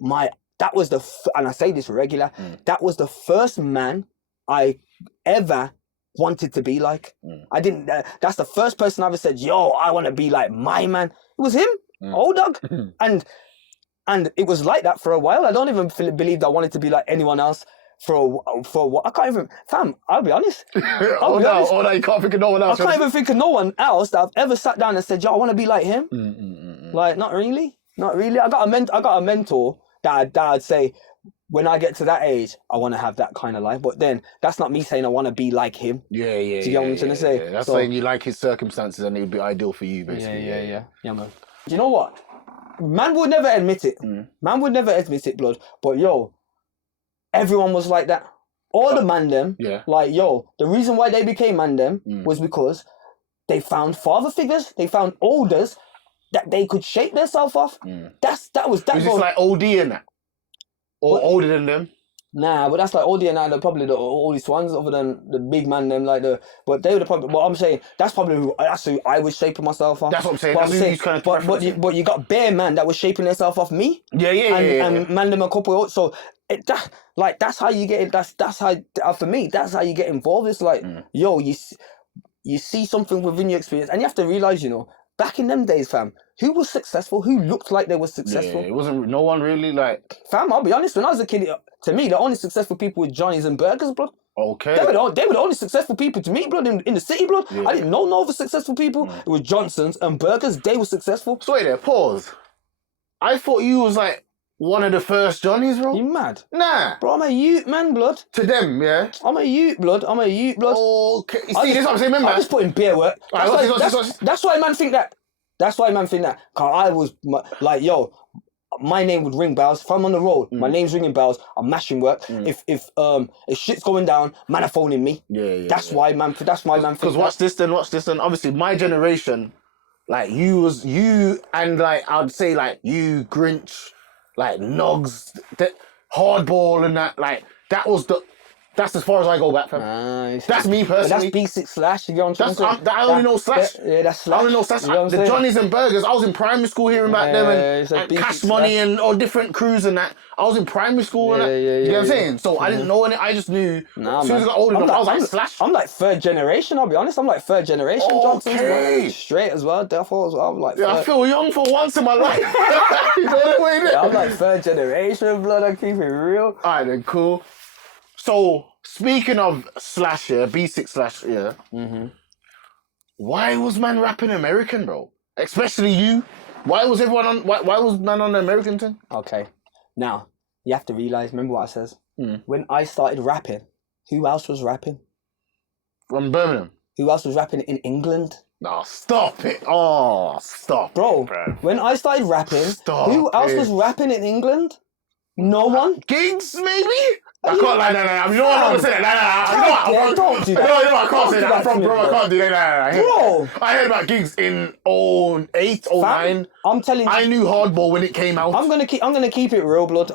and I say this regular, that was the first man I ever wanted to be like. I didn't, that's the first person I ever said, yo, I want to be like my man. It was him, Old Dog. And it was like that for a while. I don't even believe I wanted to be like anyone else for what I can't even, fam, I'll be honest. Oh no, you can't think of no one else. I can't even think of no one else that I've ever sat down and said, yo, I want to be like him. Like, not really. I got a mentor that I'd say, when I get to that age, I want to have that kind of life. But then that's not me saying I want to be like him. Yeah. Do you get what I'm trying to say? Yeah. That's saying you like his circumstances and it would be ideal for you, basically. Yeah, man. Do you know what? Man would never admit it. Man would never admit it, blood. But yo, everyone was like that. All the man them, like yo, the reason why they became man them was because they found father figures, they found elders that they could shape themselves off. That was Was this like OD and that? Or What? older than them? Nah, but that's like OD and that, probably the oldest ones other than the big man them, but they were the probably, what I'm saying, that's who I was shaping myself off. That's what I'm saying. But That's who he's kind of but you got bare man that was shaping themselves off me. And man them a couple of, so that's how you get it. That's how, for me, that's how you get involved. It's like, yo, you see something within your experience, and you have to realize, back in them days, fam, who was successful, who looked like they were successful. Yeah, it wasn't, no one really like... Fam, I'll be honest, when I was a kid, to me, the only successful people were Johnny's and Burgers, blood. Okay. They were the only successful people to me, blood, in the city, blood. I didn't know no other successful people. It was Johnson's and Burgers, they were successful. So wait there, pause. I thought you was like one of the first Johnnies, bro. You mad? Nah. Bro, I'm a youth, man, blood. To them, yeah? I'm a youth, blood. Okay. You see, this is what I'm saying, remember? I just put in beer work. That's why man think that. That's why man think that. Cause I was like, yo, my name would ring bells. If I'm on the road, my name's ringing bells. I'm mashing work. If shit's going down, man are phoning me. That's why man. That's why man. Because watch this then. Obviously, my generation, like you and like I'd say like you, Grinch, like Nogs, Hardball and that. Like that's as far as I go back, fam. That's me personally. That's B6 Slash. You know what I'm saying? I only know Slash. That's Slash. I only know Slash. The Johnnies and Burgers. I was in primary school hearing about them and Cash Money and all different crews and that. I was in primary school and that. You know what I'm saying? So I didn't know any. I just knew. As soon as I got old enough, I was like Slash. I'm like third generation. I'll be honest. I'm like third generation. Okay. Straight as well. Therefore as well. I'm like. I feel young for once in my life. You know what I mean? I'm like third generation, blood. I keep it real. Alright then, cool. So, speaking of Slash here, B6 Slash here, why was man rapping American, bro? Especially you. Why was everyone on? Why was man on the American thing? Okay, now you have to realize. Remember what I says. When I started rapping, who else was rapping? From Birmingham. Who else was rapping in England? No, stop it! Oh, stop, bro. it, bro. When I started rapping, who else was rapping in England? No one. Gigs, maybe. I can't lie, no. You know what I'm gonna say that. No, don't do that. No, I can't say that. I'm from bro. I can't do that. Bro, I heard about gigs in 08, 09. I'm telling you. I knew Hardball when it came out. I'm gonna keep it real, blood.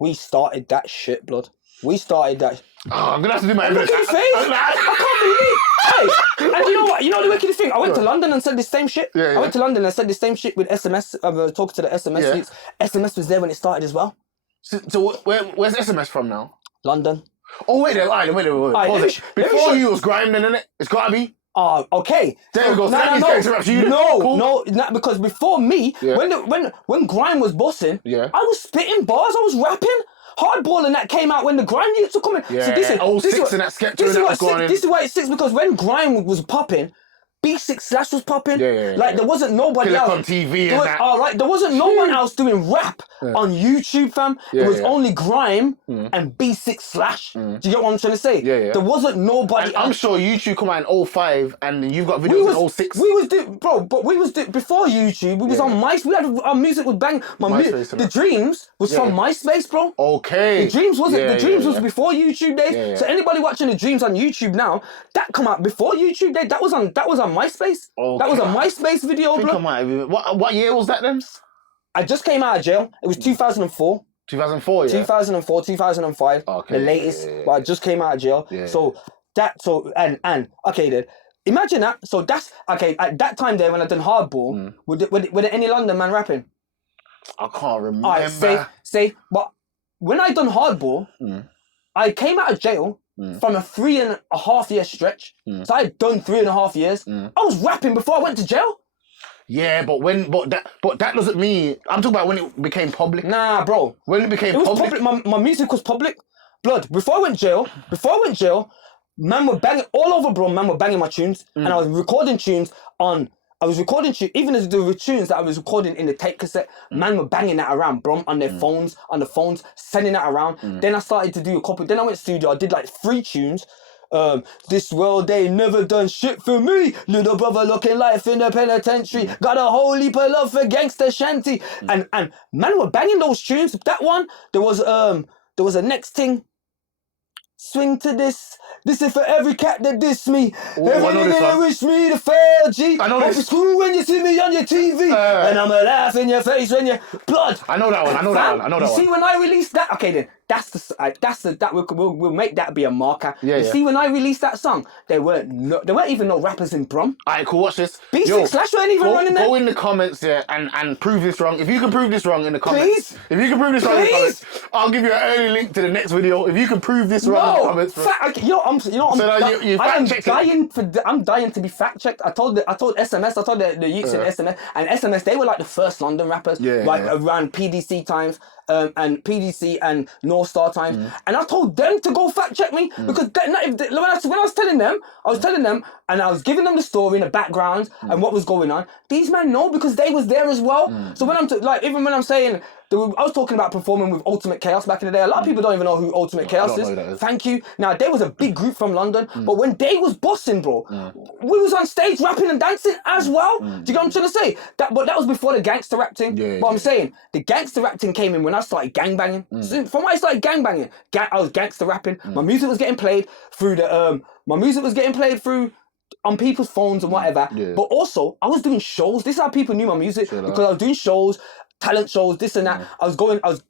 We started that shit, blood. We started that. Oh, I'm gonna have to do my evidence. Look at your face. I can't believe it. Hey, and you know what? You know the wicked thing? I went to London and said the same shit. I went to London and said the same shit with SMS. Talking to the SMS youths. SMS was there when it started as well. So where's SMS from now? London. Oh wait, wait. Before you was grinding, innit? It's gotta be. Okay. There we go. No, because before me, when grime was bossing, I was spitting bars. I was rapping. Hardball and that came out when the grime used to come in. Yeah. So this is and that Skepta and that was going in. This is why it's 6, because when grime was popping, B6 Slash was popping. Yeah. There wasn't nobody Killer else. on TV and that. All right, there wasn't no one else doing rap on YouTube, fam. It was only Grime and B6 Slash. Do you get what I'm trying to say? Yeah. There wasn't nobody And else. I'm sure YouTube come out in 05 and you've got videos in 06. We was before YouTube. We was on MySpace. We had our music was bang. The Dreams was from MySpace, bro. Okay. The Dreams wasn't. The Dreams was yeah. before YouTube days. Yeah. So anybody watching the Dreams on YouTube now, that come out before YouTube days. That was on MySpace. Okay. That was a MySpace video, bro. What year was that then? I just came out of jail. It was 2004. 2004, yeah. 2004, 2005. Okay. The latest. But I just came out of jail. Yeah. So and okay then. Imagine that. So that's okay. At that time there when I done hardball, were there any London man rapping? I can't remember. Alright, say, but when I done hardball, I came out of jail from a 3.5 year stretch. So I done 3.5 years. I was rapping before I went to jail. Yeah, but that doesn't mean I'm talking about when it became public. Nah, bro. When it became public. My music was public. Blood. Before I went jail, man were banging all over, bro. Man were banging my tunes, and I was recording tunes on. I was recording tunes, even as the tunes that I was recording in the tape cassette. Man were banging that around, bro, on their phones, sending that around. Then I started to do a couple. Then I went to studio. I did like 3 tunes. This world they never done shit for me. Little brother looking life in the penitentiary. Got a whole heap of love for gangster shanty. And man were banging those tunes. That one there was a next thing. Swing to this. This is for every cat that diss me. Every nigga that wish me to fail, G. I know this. It's cool when you see me on your TV. And I'ma laugh in your face when you blood. I know that one. You see when I released that? Okay then. We'll make that be a marker. Yeah, you see when I released that song, there weren't even no rappers in Brum. Alright, cool, watch this. B6 Slash weren't even running there. Go in the comments here and prove this wrong. If you can prove this wrong in the comments. Please? If you can prove this wrong in the comments, I'll give you an early link to the next video. If you can prove this wrong in the comments. I'm dying to be fact checked. I told SMS, I told the youths in SMS, and SMS, they were like the first London rappers, around PDC times, and PDC and North Star times, and I told them to go fact check me because when I was telling them, and I was giving them the story and the background and what was going on. These men know because they was there as well. So when even when I'm saying. I was talking about performing with Ultimate Chaos back in the day. A lot of people don't even know who Ultimate Chaos is. Thank you. Now, there was a big group from London, but when they was bossing, bro, we was on stage rapping and dancing as well. Do you get what I'm trying to say? But that was before the gangster rap thing. But I'm saying, the gangster rap thing came in when I started gangbanging. So from when I started gangbanging, I was gangster rapping. My music was getting played through on people's phones and whatever. But also, I was doing shows. This is how people knew my music because I was doing shows, talent shows, this and that. I was going out of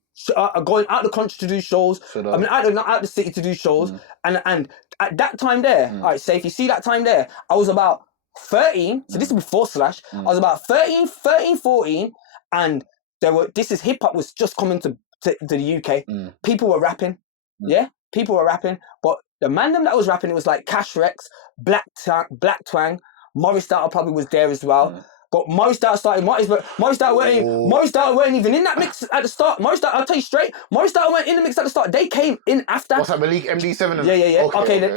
the country to do shows. I mean, out of the city to do shows. And at that time there, all right, say if you see that time there, I was about 13. So this is before Slash. I was about 13, 14, and hip hop was just coming to the UK. People were rapping. Yeah, people were rapping, but the man that was rapping, it was like Cash Rex, Black Twang, Morris Data probably was there as well. But Morris Data weren't even in that mix at the start. I'll tell you straight, Morris Data weren't in the mix at the start. They came in after. What's that, Malik, MD7? Yeah. Okay, then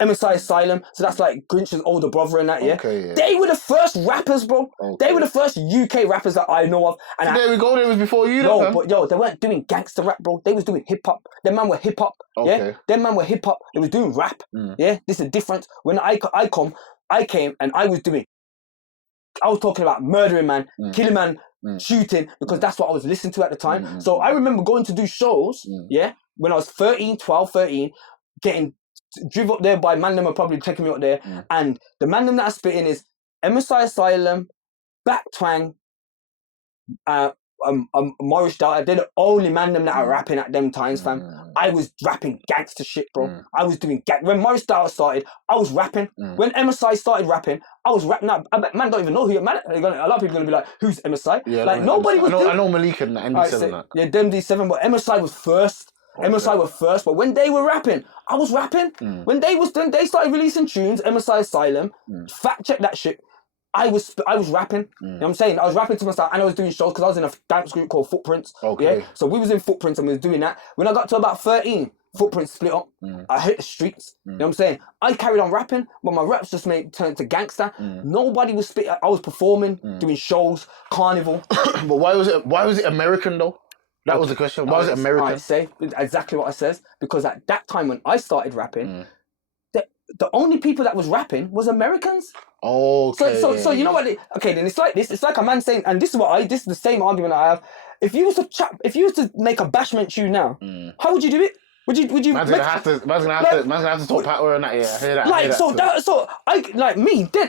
MSI Asylum. So that's like Grinch's older brother and that, yeah? Okay, yeah. They were the first rappers, bro. They were the first UK rappers that I know of. And there we go, it was before you, though. But they weren't doing gangster rap, bro. They was doing hip-hop. Them man were hip-hop, yeah? Them man were hip-hop. They was doing rap, yeah? This is the difference. When I came and I was talking about murdering man, killing man, shooting, because that's what I was listening to at the time. So I remember going to do shows, yeah, when I was 13, getting driven up there by man them were probably taking me up there. And the man them that I spit in is MSI Asylum, Black Twang, Morris Data. They're the only man them that are rapping at them times, fam. I was rapping gangster shit, bro. I was doing when Morris Data started, I was rapping. When MSI started rapping, I was rapping. Now, I bet man don't even know who man. A lot of people are gonna be like, "Who's MSI?" Yeah, like nobody was. I know Malik and MD7. Yeah, them D7, but MSI was first. MSI was first, but when they were rapping, I was rapping. When they started releasing tunes, MSI Asylum, fact check that shit. I was rapping. You know what I'm saying? I was rapping to myself and I was doing shows because I was in a dance group called Footprints. Okay. Yeah? So we was in Footprints and we was doing that. When I got to about 13, footprint split up. I hit the streets. You know what I'm saying? I carried on rapping, but my raps just turned to gangster. Nobody was spit. I was performing, doing shows, carnival. But why was it American though? That was the question. Why was it American? I say exactly what I says, because at that time when I started rapping, the only people that was rapping was Americans. Okay. So you know what? Then it's like this. It's like a man saying, and this is the same argument I have. If you was to make a bashment tune now, how would you do it? Would you? Man's gonna have to talk power on that. Yeah, I hear that.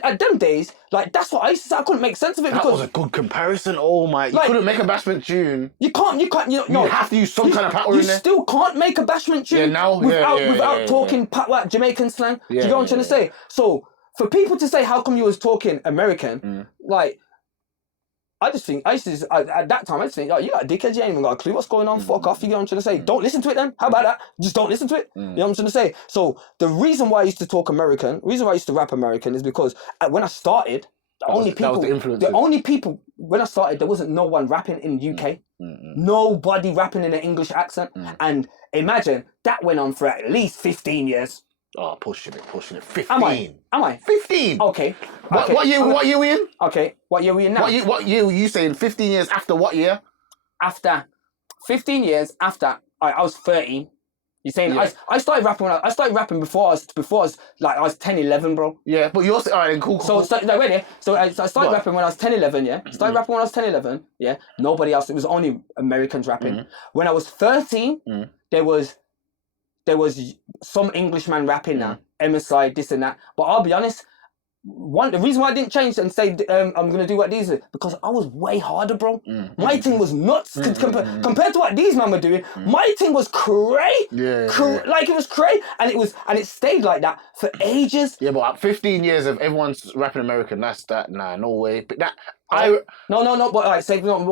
At them days, like that's what I used to say. I couldn't make sense of it That because was a good comparison. Oh my! You couldn't make a bashment tune. You can't. You have to use some kind of power in there. You still can't make a bashment tune without talking patois Jamaican slang. Do you get what I'm trying to say? So for people to say, how come you was talking American, like. I just think, at that time, I just think, oh, you got a dickhead, you ain't even got a clue what's going on, fuck off, you get what I'm trying to say. Don't listen to it then, how about that? Just don't listen to it, you know what I'm trying to say? So, the reason why I used to talk American, the reason why I used to rap American is because when I started, when I started, there wasn't no one rapping in the UK. Nobody rapping in an English accent. And imagine, that went on for at least 15 years. Oh, pushing it. 15. Am I? 15. Okay. What year we in? Okay. What year we in now? What year were you saying? 15 years after what year? After 15 years after I was 13. You're saying I started rapping before I was 10, 11, bro. Yeah, but you're alright then, cool. So I started rapping when I was 10, 11, yeah. Started rapping when I was 10, 11, yeah. Nobody else. It was only Americans rapping. When I was 13, there was some Englishman rapping now, MSI, this and that. But I'll be honest, the reason why I didn't change and say I'm gonna do what these are, because I was way harder, bro. My thing was nuts compared to what these men were doing. My thing was cray. Like it was cray, and it stayed like that for ages. Yeah, but 15 years of everyone's rapping American, no way. But that No. But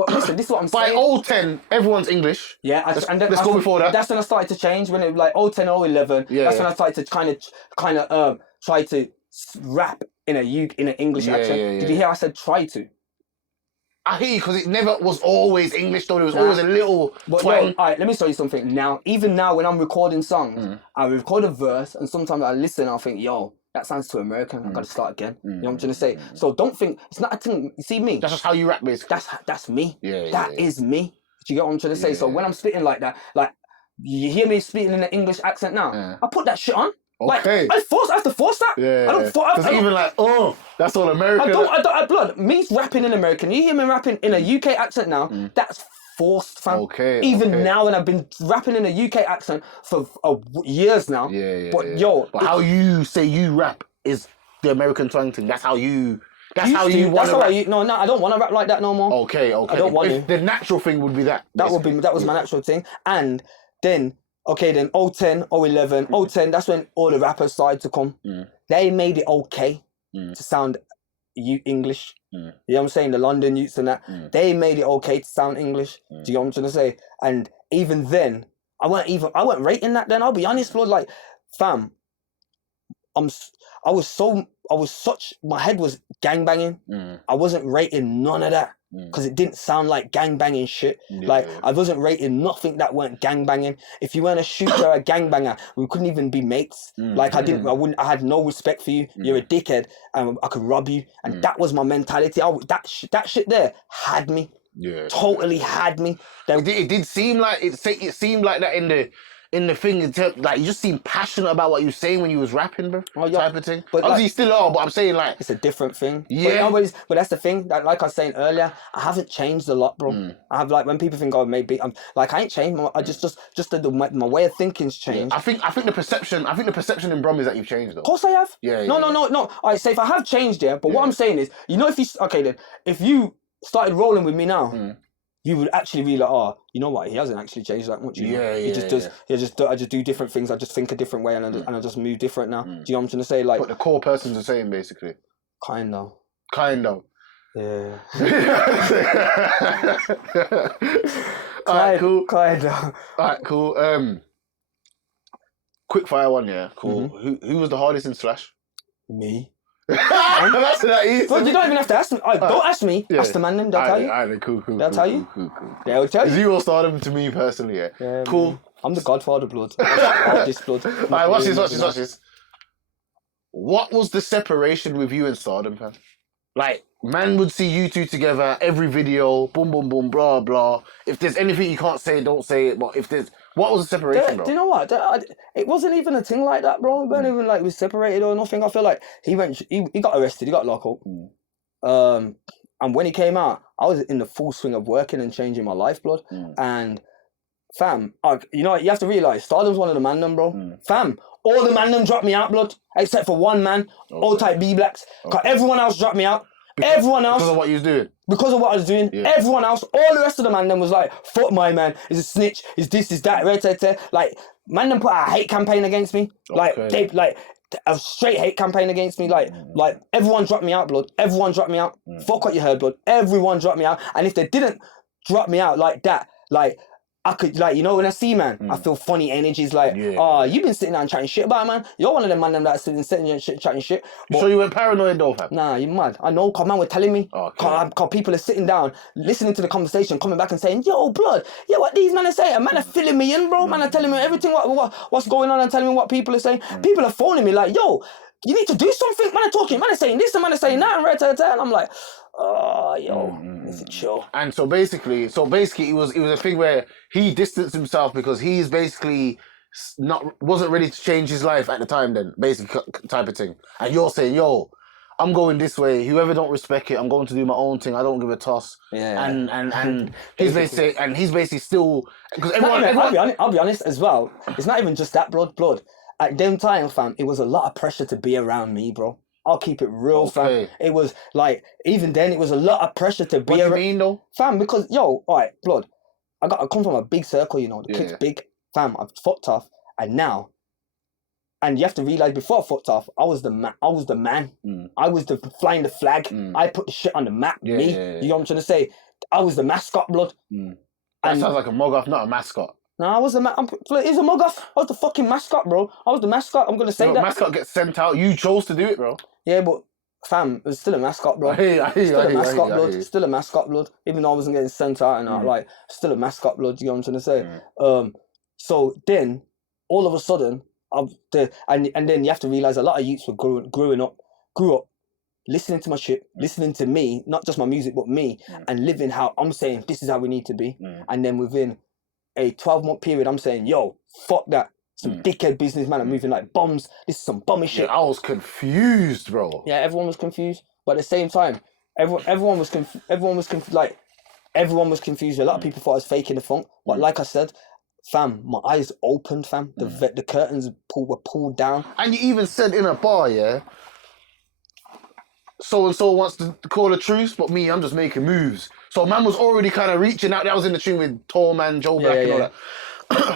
listen, this is what I'm saying. By 010, everyone's English. Yeah, let's go before that. That's when I started to change. When it like 010 or 11. That's when I started to kind of try to rap in an English accent. Did you hear I said try to? I hear you, because it never was always English though. There was always a little twang. Alright, let me show you something. Even now when I'm recording songs, I record a verse and sometimes I listen and I think, yo, that sounds too American. I gotta start again. You know what I'm trying to say? So don't think it's not a thing. You see me? That's just how you rap, basically. That's me. That is me. Do you get what I'm trying to say? So when I'm spitting like that, like you hear me spitting in an English accent now, I put that shit on. Okay. Like, I have to force that. I don't force. Because even like, that's all American. Blood. Me rapping in American. You hear me rapping in a UK accent now. That's forced, fam. Okay. Even now, and I've been rapping in a UK accent for years now. But how you say you rap is the American twang thing. That's how you. That's how you want to rap. No, I don't want to rap like that no more. Okay. I don't want to. The natural thing would be that. That was my natural thing, and then. Okay, then 010, 011, 010, that's when all the rappers started to come. They made it okay to sound English. You know what I'm saying? The London youths and that. They made it okay to sound English. Do you know what I'm trying to say? And even then, I weren't rating that then. I'll be honest, Lord, like, fam, my head was gangbanging. I wasn't rating none of that. Because it didn't sound like gangbanging shit. Like, I wasn't rating nothing that weren't gangbanging. If you weren't a shooter or a gangbanger, we couldn't even be mates. Like, I had no respect for you. You're a dickhead, and I could rob you. And that was my mentality. That shit there had me. Totally had me. It did seem like it seemed like that in the thing, like you just seem passionate about what you were saying when you was rapping, bro. Type of thing. But obviously you still are, but I'm saying like it's a different thing. Yeah. But that's the thing. That, like I was saying earlier, I haven't changed a lot, bro. I have, like, when people think, oh, maybe I'm like, I ain't changed. I just my way of thinking's changed. I think the perception in Brum is that you've changed though. Of course I have. No. Alright, so if I have changed, but what I'm saying is, if you started rolling with me now. You would actually be like, oh, you know what? He hasn't actually changed that much. I just do different things. I just think a different way, and I just move different now. Do you know what I'm trying to say? Like, but the core person's the same, basically. Kind of. Yeah. Alright, cool. Kind of. Alright, cool. Quick fire one, yeah. Cool. Who was the hardest in Slash? Me. That's that easy. But you don't even have to ask me. Don't ask me. Ask the man them. They'll tell you. Cool. They'll tell you. They'll tell you. Zero stardom to me personally, yeah. Cool. I'm the Godfather, blood. Of this blood. Alright, watch this. What was the separation with you and Stardom, fam? Like, man would see you two together every video, boom, boom, boom, blah, blah. If there's anything you can't say, don't say it. But if there's, what was the separation, bro? Do you know what? It wasn't even a thing like that, bro. We weren't even like we separated or nothing. I feel like he got arrested, he got locked up. And when he came out, I was in the full swing of working and changing my life, blood. And fam, you know what? You have to realize Stardom's one of the man them, bro. Fam, all the man them dropped me out, blood, except for one man, all type B blacks. Cause everyone else dropped me out. Everyone else. Because of what you was doing. Because of what I was doing. Yeah. Everyone else, all the rest of the man them was like, fuck my man, is a snitch, is this, is that, right. Like, man them put out a hate campaign against me. Like, they, like, a straight hate campaign against me. Like everyone dropped me out, blood. Everyone dropped me out. Fuck what you heard, blood. Everyone dropped me out. And if they didn't drop me out like that, like, I could, like, you know, when I see, man, I feel funny energies, like, you've been sitting down chatting shit about it, man. You're one of them man them that's sitting and chatting shit. But, so you went paranoid though, fam? Nah, you're mad. I know, cause man were telling me. Cause people are sitting down, listening to the conversation, coming back and saying, yo, blood, yeah, what these men are saying. Man are filling me in, bro. Man are telling me everything, what's going on and telling me what people are saying. People are phoning me like, yo, you need to do something. Man are talking, man are saying this, and man are saying that, and I'm like, it's a chill. And so basically, it was a thing where he distanced himself because he's basically wasn't ready to change his life at the time. Then basically type of thing. And you're saying, yo, I'm going this way. Whoever don't respect it, I'm going to do my own thing. I don't give a toss. Yeah. And he's basically still because everyone. I'll be honest as well. It's not even just that blood. At them time, fam, it was a lot of pressure to be around me, bro. I'll keep it real, fam. It was like, even then, it was a lot of pressure to be around. What do you mean, though? Fam, because, yo, all right, blood, I come from a big circle, you know, the clique's big. Fam, I've fucked off, and now, and you have to realize, before I fucked off, I was the man. I was the flying the flag. I put the shit on the map, You know what I'm trying to say? I was the mascot, blood. That sounds like a mug off, not a mascot. No, I was it was a mug off. I was the fucking mascot, bro. I was the mascot. I'm gonna say that. Mascot gets sent out. You chose to do it, bro. Yeah, but fam, it was still a mascot, bro. Still a mascot, blood. Still a mascot, blood. Even though I wasn't getting sent out and like, still a mascot, blood. You know what I'm trying to say? So then, all of a sudden, and then you have to realize a lot of youths were grew up, listening to my shit, listening to me, not just my music, but me, and living how I'm saying this is how we need to be. And then within a 12-month period, I'm saying, yo, fuck that. Some dickhead businessmen are moving like bombs. This is some bummy shit. I was confused, bro. Yeah, everyone was confused. But at the same time, everyone was confused. A lot of people thought I was faking the funk. But like I said, fam, my eyes opened, fam. The curtains were pulled down. And you even said in a bar, so-and-so wants to call a truce, but me, I'm just making moves. So man was already kind of reaching out. That was in the tune with Tall Man, Joe Black and all that.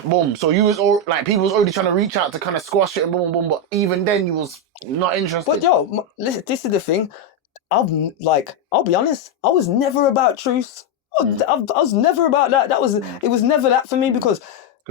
Boom. So you was people was already trying to reach out to kind of squash it and boom, boom. But even then, you was not interested. But yo, listen, this is the thing. I'll be honest. I was never about truce. I was never about that. It was never that for me because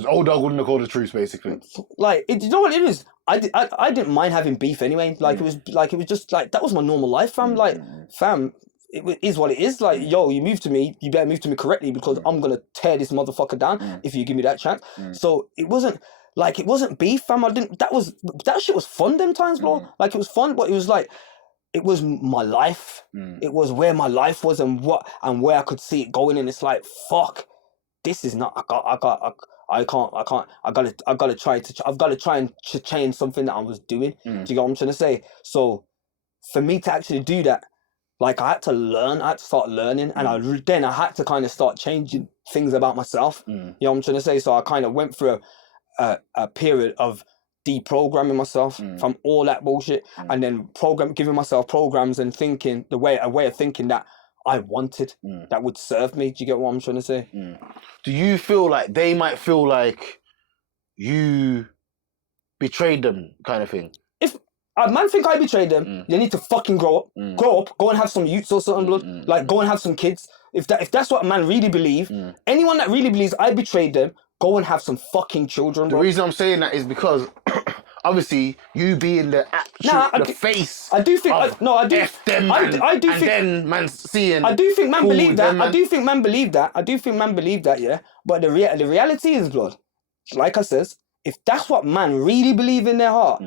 old dog wouldn't have called a truce, basically. Like, you know what it is? I didn't mind having beef anyway. Like, it was just like, that was my normal life, fam. Like, fam, it is what it is. Like, yo, you move to me, you better move to me correctly because I'm gonna tear this motherfucker down if you give me that chance. So it wasn't beef, fam. That shit was fun them times, bro. Like, it was fun, but it was like, it was my life. It was where my life was and where I could see it going. And it's like, fuck, this is not, I've got to try and change something that I was doing. Do you get what I'm trying to say? So for me to actually do that, like, I had to start learning, and I had to kind of start changing things about myself. You know what I'm trying to say? So I kind of went through a period of deprogramming myself from all that bullshit, and then giving myself programs and thinking a way of thinking that I wanted, that would serve me. Do you get what I'm trying to say? Do you feel like they might feel like you betrayed them, kind of thing? If a man think I betrayed them, they need to fucking grow up. Grow up, go and have some youths or something, blood. Like, go and have some kids. If that's what a man really believe, anyone that really believes I betrayed them, go and have some fucking children, bro. The reason I'm saying that is because obviously you being the face. I do think F them, I do think then man seeing. I do think man believe that. I do think man believe that. Yeah. But the reality is, blood, like I says, if that's what man really believe in their heart,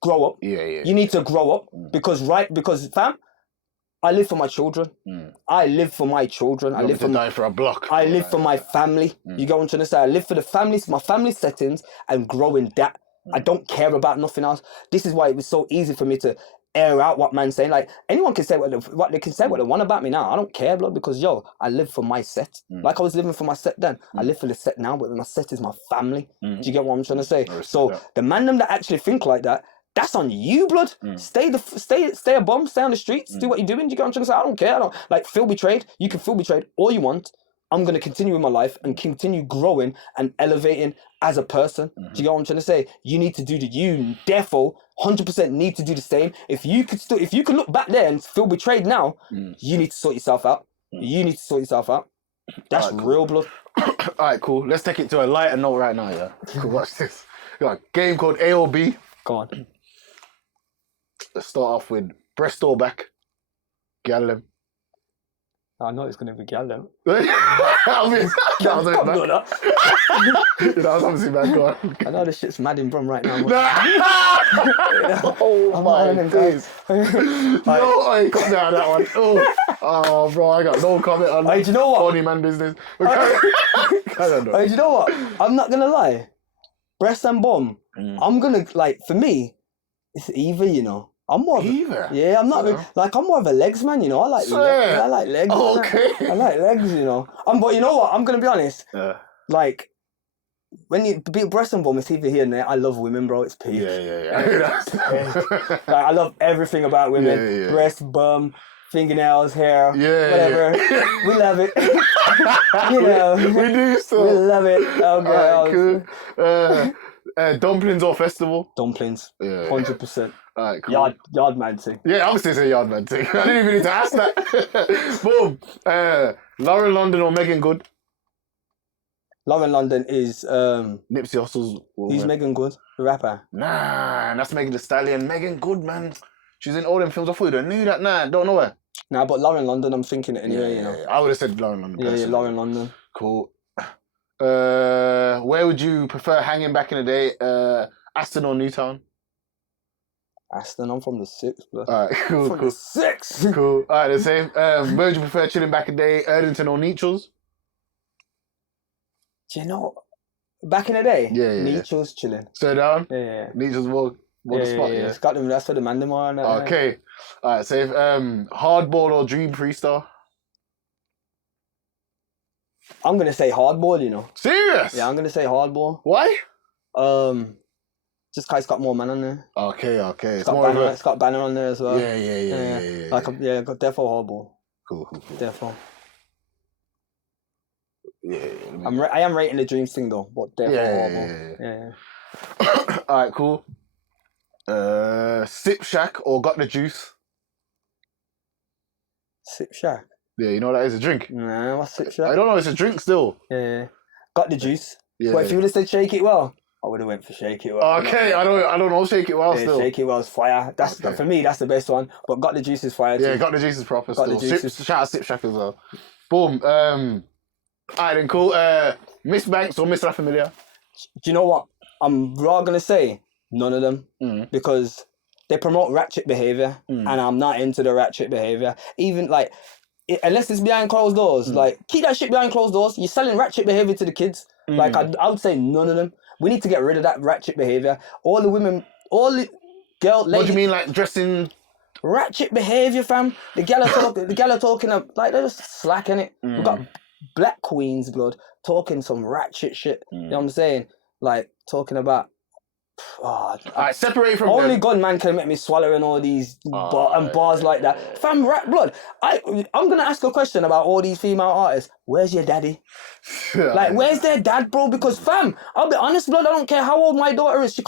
grow up. Yeah. You need to grow up because fam, I live for my children. I live for my children. I live for die for a block. I live for my family. You get what I'm trying to say? I live for the families, my family settings, and growing that. I don't care about nothing else. This is why it was so easy for me to air out what man's saying. Like anyone can say what they can say what they want about me now. I don't care, blood, because I live for my set. Like I was living for my set then. I live for the set now, but my set is my family. Do you get what I'm trying to say? So the man them that actually think like that, that's on you, blood. Stay a bum, stay on the streets, do what you're doing. Do you get what I'm trying to say? I don't care. I don't like feel betrayed. You can feel betrayed all you want. I'm gonna continue with my life and continue growing and elevating as a person. Do you get what I'm trying to say? You need to do the you. Therefore, 100% need to do the same. If you could look back there and feel betrayed now, you need to sort yourself out. You need to sort yourself out. That's real, blood. Alright, cool. Let's take it to a lighter note right now, yeah. Cool, watch this. We got a game called A or B. Go on. Let's start off with breast or back. Gallem. I know it's gonna be Gallem. That was obviously bad. Go on. I know this shit's mad in Brum right now. Oh my days. No, I cut down that one. Oh, bro, I got no comment on do you know what? funny man business. Do you know what? I'm not gonna lie. Breast and bum. I'm gonna for me, it's either, you know. I'm more either. Yeah, I'm not I'm more of a legs man, you know. I like legs. Oh, okay. I like legs, you know. But you know what? I'm gonna be honest. Like when you beat breast and bum, it's either here and there. I love women, bro. It's peak. Yeah. I love everything about women. Yeah. Breast, bum, fingernails, hair, whatever. Yeah. We love it. You know. We do so. We love it. Okay, cool. Dumplings or festival? Dumplings. 100%. Alright, cool. Yard man thing. Yeah, obviously it's a yard man thing. I didn't even need to ask that. Boom. Lauren London or Megan Good? Lauren London is Nipsey Hussle's woman. He's Megan Good, the rapper. Nah, that's Megan Thee Stallion. Megan Good, man. She's in all them films. I thought you knew that. Nah, don't know her. Nah, but Lauren London, I'm thinking it anyway, you know. I would have said Lauren London. Yeah, Lauren London. Cool. Where would you prefer hanging back in the day? Aston or Newtown? Aston, I'm from the 6th, bro. Alright, cool. From the 6th. Cool. Alright, the same. Where would you prefer chilling back in the day? Erdington or Nechells? Do you know, back in the day, Yeah. Nechells chilling. Stay down? Yeah. Nechells more the spot, yeah. It's got them, that's where the man them are. Okay. Alright, safe. Hardball or Dream Freestyle? I'm going to say hardball, you know. Serious? Yeah, I'm going to say hardball. Why? Just because it's got more man on there. Okay. It's got banner on there as well. Yeah. Got therefore hardball. Cool. Therefore. Yeah. I am rating the Dreams thing though, but therefore hardball. Yeah. Alright, cool. Sip Shack or Got the Juice? Sip Shack? Yeah, you know that is a drink. Nah, what's Sip Shack? I don't know, it's a drink still. Yeah. Got the Juice. Yeah. But if you would have said Shake It Well, I would have went for Shake It Well. Okay, I don't know Shake It Well still. Shake It Well's fire. That's for me, that's the best one. But Got the Juice is fire too. Yeah, Got the Juice is proper Got still. the Juice Shout out Sip Shack as well. Boom. Alright then, cool. Miss Banks or Miss La Familia? Do you know what? I'm gonna say none of them because they promote ratchet behavior and I'm not into the ratchet behavior. Even unless it's behind closed doors, keep that shit behind closed doors. You're selling ratchet behavior to the kids. I would say none of them. We need to get rid of that ratchet behavior. All the women, all the girl, ladies. What do you mean, dressing? Ratchet behavior, fam. The gal are talking they're just slacking it. We've got black queens, blood, talking some ratchet shit. You know what I'm saying? Talking about. Alright, separate from only them. God man can make me swallowing all these bars like that. Fam, blood. I'm gonna ask a question about all these female artists. Where's your daddy? Where's their dad, bro? Because fam, I'll be honest, blood. I don't care how old my daughter is.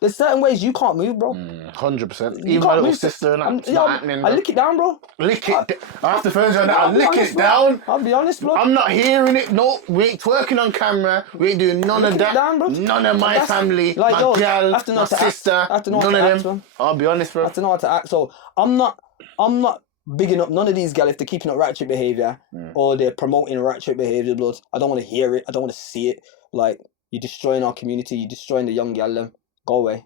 There's certain ways you can't move, bro. 100%. Even my little sister and that's not happening. I lick it down, bro. Lick it. I have to phone you on that. I lick it down. I'll be honest, bro. I'm not hearing it. No, we ain't twerking on camera. We ain't doing none of that. Down, bro. None of my family, my gal, my sister. None of them. I'll be honest, bro. I have to know how to act. So I'm not bigging up none of these gal if they're keeping up ratchet behavior or they're promoting ratchet behavior, blood. I don't want to hear it. I don't want to see it. You're destroying our community. You're destroying the young gal them. Go away.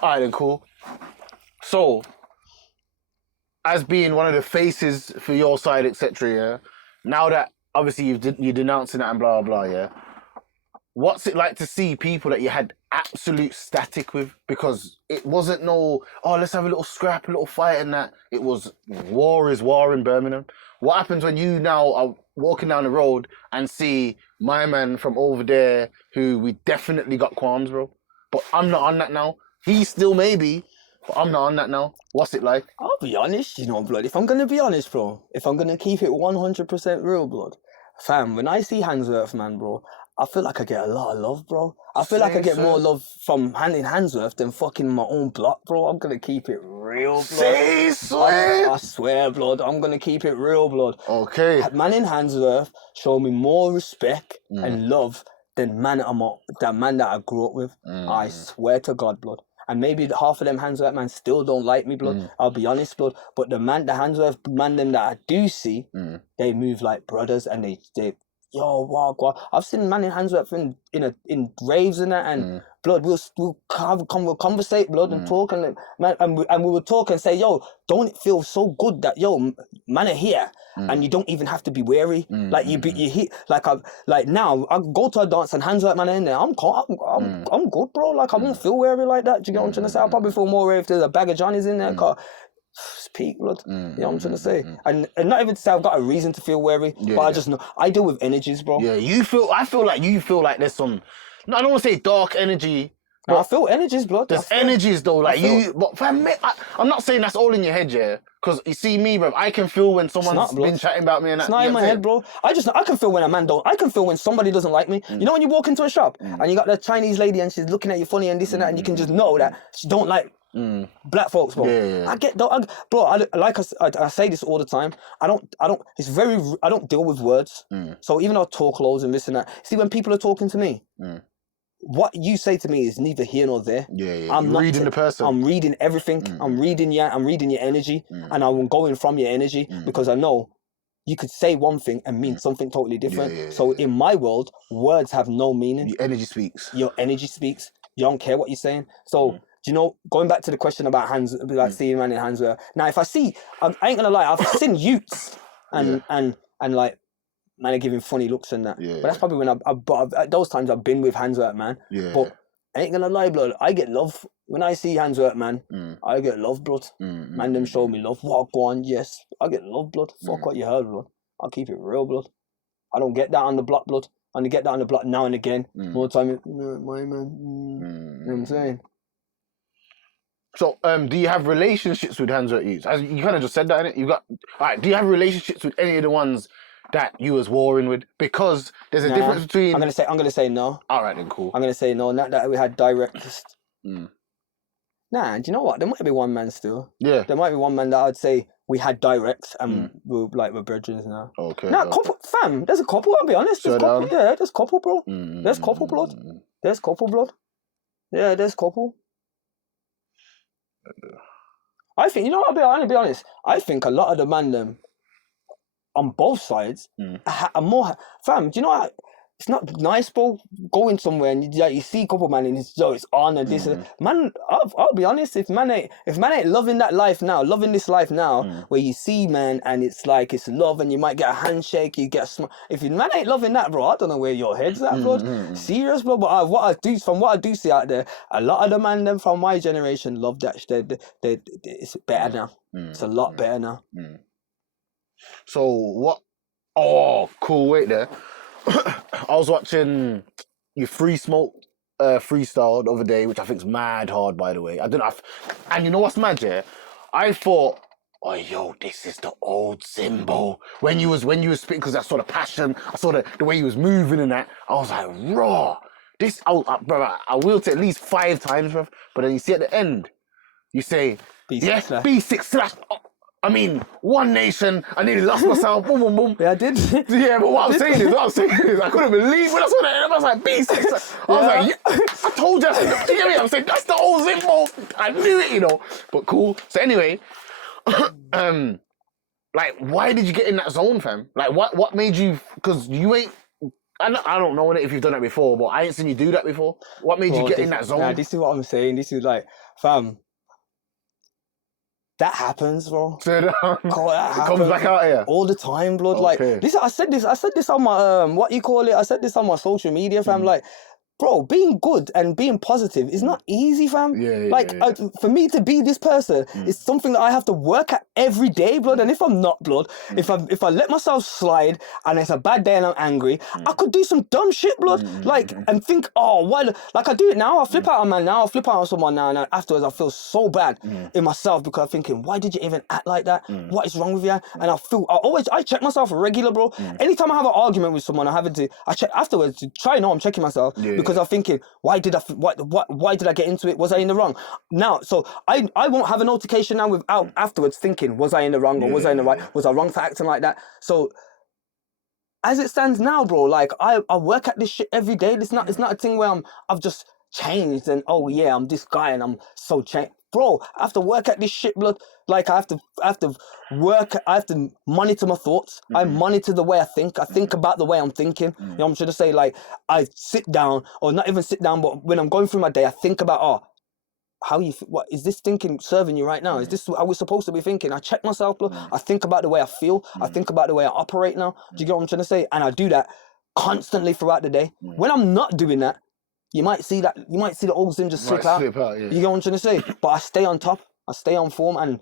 All right, then, cool. So, as being one of the faces for your side, etc., yeah, now that obviously you're denouncing it and blah, blah, blah, yeah, what's it like to see people that you had absolute static with? Because it wasn't no, oh, let's have a little scrap, a little fight and that. It was war is war in Birmingham. What happens when you now are walking down the road and see my man from over there who we definitely got qualms, bro? But I'm not on that now. He still may be, but I'm not on that now. What's it like? I'll be honest, you know, blood. If I'm gonna be honest, bro, if I'm gonna keep it 100% real, blood, fam, when I see Handsworth, man, bro, I feel like I get a lot of love, bro. I feel like I get more love from Handsworth than fucking my own block, bro. I'm gonna keep it real, blood. Say swear. I swear, blood. I'm gonna keep it real, blood. Okay. Man in Handsworth show me more respect and love than man that I grew up with. I swear to God, blood. And maybe half of them Handsworth man still don't like me, blood. I'll be honest, blood. But the Handsworth man them that I do see, they move like brothers, and they yo, wow. I've seen man in Handsworth in raves and that, and blood. We'll conversate, blood, and talk, and man, and we would talk and say, yo, don't it feel so good that man are here, and you don't even have to be wary. Like you hit like now I go to a dance and Handsworth man are in there. I'm good, bro. Like I won't feel wary like that. Do you get what I'm trying to say? I'll probably feel more wary if there's a bag of Johnnies in there. Cause it's peak, blood. You know what I'm trying to say? And not even to say I've got a reason to feel wary, but I just know I deal with energies, bro. Yeah, I feel like there's some, no, I don't want to say dark energy. No, I feel energies, blood. There's energies though, like but fam, I'm not saying that's all in your head, yeah. Because you see me, bro, I can feel when someone's been chatting about me and that. It's not in my head, bro. I can feel when a man don't. I can feel when somebody doesn't like me. You know when you walk into a shop and you got the Chinese lady and she's looking at you funny and this and that, and you can just know that she don't like black folks, bro. Yeah. I get bro. I say this all the time. I don't. I don't deal with words. So even though I talk loads and this and that, see when people are talking to me. What you say to me is neither here nor there. Yeah. I'm reading the person. I'm reading everything. I'm reading your energy, and I'm going from your energy because I know you could say one thing and mean something totally different. So in my world, words have no meaning. Your energy speaks. Your energy speaks. You don't care what you're saying. So do you know? Going back to the question about hands, like seeing man in Handsworth. Now, if I see, I ain't gonna lie, I've seen youths and like. Man are giving funny looks and that. But that's probably when but at those times I've been with Handsworth, man. But I ain't gonna lie, blood. I get love. When I see Handsworth, man, I get love, blood. Man, them show me love. What, go on, yes. I get love, blood. Fuck what you heard, blood. I'll keep it real, blood. I don't get that on the block, blood. I only get that on the block now and again. More time, my man. You know what I'm saying? So, do you have relationships with Handsworth youths? As you kind of just said that, innit? Alright, do you have relationships with any of the ones that you was warring with? Because there's a difference between... I'm gonna say no. Alright then, cool. I'm gonna say no, not that we had direct... Nah, do you know what? There might be one man still. Yeah. There might be one man that I'd say we had directs and we're brethren now. Okay. Nah, couple, fam, there's a couple, I'll be honest. There's couple, there's couple, bro. There's couple, blood. There's couple, blood. Yeah, there's couple. I think, you know what, I'll be honest. I think a lot of the man them on both sides are more... Fam, do you know what? It's not nice, bro, going somewhere and you see a couple man and it's on and this and man, I'll be honest, if man ain't loving that life now, loving this life now, where you see man and it's like it's love and you might get a handshake, you get a if man ain't loving that, bro, I don't know where your head's at, blood. Serious, bro. But what I do see out there, a lot of the man them from my generation love that shit. It's better now. It's a lot better now. So what? Oh, cool. Wait there. I was watching your Free Smoke freestyle the other day, which I think's mad hard, by the way. I don't know. And you know what's mad, yeah? I thought, oh, yo, this is the old Zimbo. When you was spitting, because I saw the passion, I saw the way he was moving and that. I was like, raw. This, bro, I will to at least 5 times, bro. But then you see at the end, you say, B6/. I mean, one nation, I nearly lost myself, boom, boom, boom. Yeah, I did. Yeah, but what I'm saying is, I couldn't believe when I saw that, I was like, B6. I was like, I told you, you get me? I'm saying, that's the old Zimbo. I knew it, you know. But cool. So anyway, like, why did you get in that zone, fam? Like, what made you, because you ain't I don't know if you've done that before, but I ain't seen you do that before. What made you get in that zone? Nah, this is what I'm saying. This is like, fam, that happens, bro. So God, that it happens comes back out here. all the time, blood. Okay. Like, this, I said this on my, what you call it? I said this on my social media, fam. Like, bro, being good and being positive is not easy, fam. For me to be this person, it's something that I have to work at every day, blood. And if I'm not, blood, if I let myself slide and it's a bad day and I'm angry, I could do some dumb shit, blood. Like, and think, oh, why? Like, I do it now. I flip out on man now. I flip out on someone now, and afterwards I feel so bad in myself because I'm thinking, why did you even act like that? What is wrong with you? And I check myself regular, bro. Anytime I have an argument with someone, I check afterwards to try. I'm checking myself. Because I'm thinking, why did I get into it? Was I in the wrong? Now, so I won't have a notification now without afterwards thinking, was I in the wrong or was I in the right? Was I wrong for acting like that? So as it stands now, bro, like I work at this shit every day. It's not a thing where I've just changed and oh yeah, I'm this guy and I'm so changed. Bro, I have to work at this shit, blood. Like I have to work. I have to monitor my thoughts. I monitor the way I think. I think about the way I'm thinking. You know what I'm trying to say? Like I sit down, or not even sit down, but when I'm going through my day, I think about how you. What is this thinking serving you right now? Is this how we're supposed to be thinking? I check myself, blood. I think about the way I feel. I think about the way I operate now. Do you get what I'm trying to say? And I do that constantly throughout the day. When I'm not doing that, you might see the old Zim just slip out. You get what I'm trying to say? But I stay on top. I stay on form, and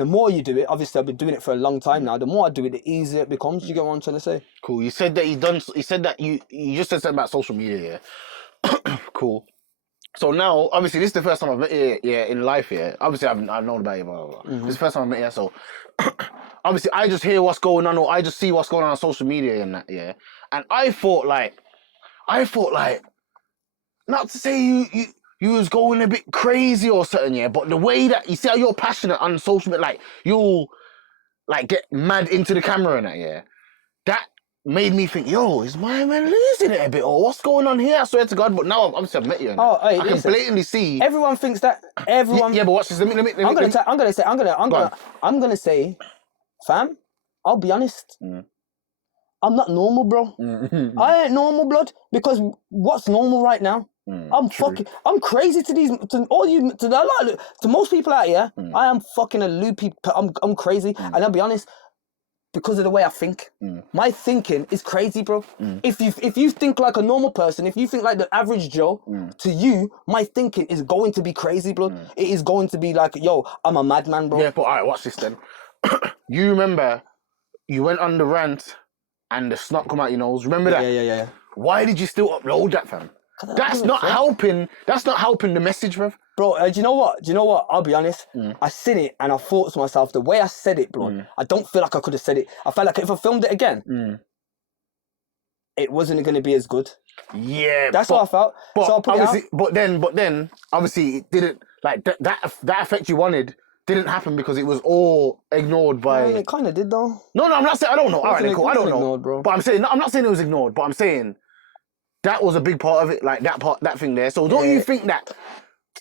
the more you do it, obviously I've been doing it for a long time now. The more I do it, the easier it becomes. You get what I'm trying to say? Cool. You said that you just said something about social media. Yeah. Cool. So now, obviously, this is the first time I've met you, in life, yeah. Obviously, I've known about you, blah, blah, blah. This is the first time I've met you, so obviously, I just hear what's going on, or I just see what's going on social media and that, yeah. And I thought like, not to say you was going a bit crazy or something, yeah, but the way that you see how you're passionate on social media, like you'll like get mad into the camera and that, yeah. That made me think, yo, is my man losing it a bit, or what's going on here? I swear to God, but now obviously I've met you. I can blatantly see. Everyone thinks that. Everyone. Yeah, but watch this. Let me. I'm gonna say, fam. I'll be honest. I'm not normal, bro. I ain't normal, blood. Because what's normal right now? I'm crazy to most people out here. I am fucking a loopy. I'm crazy, and I'll be honest. Because of the way I think, my thinking is crazy, bro. If you think like a normal person, if you think like the average Joe, to you, my thinking is going to be crazy, bro. It is going to be like, yo, I'm a madman, bro. Yeah, but alright, watch this then. You remember, you went on the rant, and the snot come out your nose. Remember that? Yeah. Why did you still upload that, fam? That's not helping. That's not helping the message, bro. Bro, do you know what? I'll be honest. I seen it and I thought to myself, the way I said it, bro, I don't feel like I could have said it. I felt like if I filmed it again, it wasn't going to be as good. Yeah, that's what I felt. But so I'll put obviously, it out. but then, obviously, it didn't like that effect you wanted didn't happen because it was all ignored by. It kind of did though. No, I'm not saying. I don't know. All right, cool. I don't know. Ignored, bro. But I'm saying I'm not saying it was ignored. But I'm saying that was a big part of it. Like that thing there. So don't you think that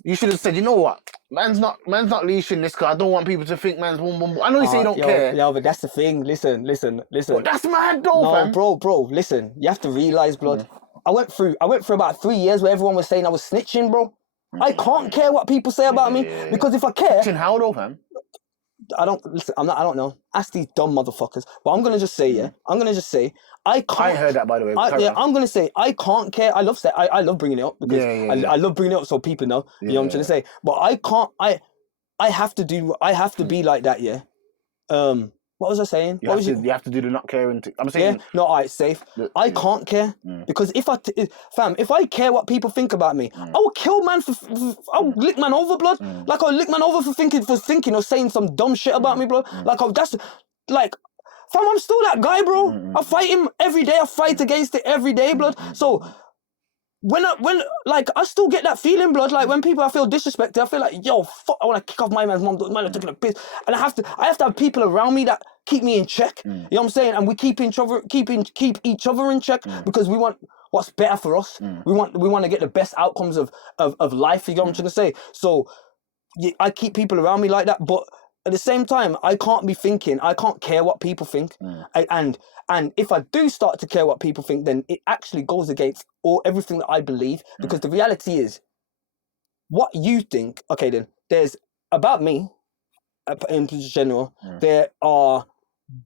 you should have said, you know what? Man's not leashing this because I don't want people to think man's boom boom boom. I know you say you don't care. Yeah, but that's the thing. Listen. But that's mad though, fam. Bro, listen. You have to realise, blood. I went through about 3 years where everyone was saying I was snitching, bro. I can't care what people say about me because if I care, snitching how though, fam? I don't know. Ask these dumb motherfuckers. But I'm gonna just say, I can't. I heard that, by the way. I'm gonna say I can't care. I love bringing it up because I love bringing it up so people know. You know what I'm trying to say. But I can't. I have to be like that. Yeah. What was I saying? You have to do the not caring. I'm saying. Yeah. No, alright, safe. I can't care because if I care what people think about me, I will kill man I'll lick man over, blood. Like I'll lick man over for thinking or saying some dumb shit about me, blood. Fam, I'm still that guy, bro. I fight him every day. I fight against it every day, blood. So when I still get that feeling, blood. Like when I feel disrespected, I feel like, yo, fuck, I want to kick off my man's mom. Man, I'm taking a piss, and I have to have people around me that keep me in check. You know what I'm saying? And we keep each other in check because we want what's better for us. We want to get the best outcomes of life. You know what I'm trying to say? So I keep people around me like that, but at the same time, I can't care what people think. And if I do start to care what people think, then it actually goes against everything that I believe. Because the reality is, what you think, okay then, there's, about me, in general, there are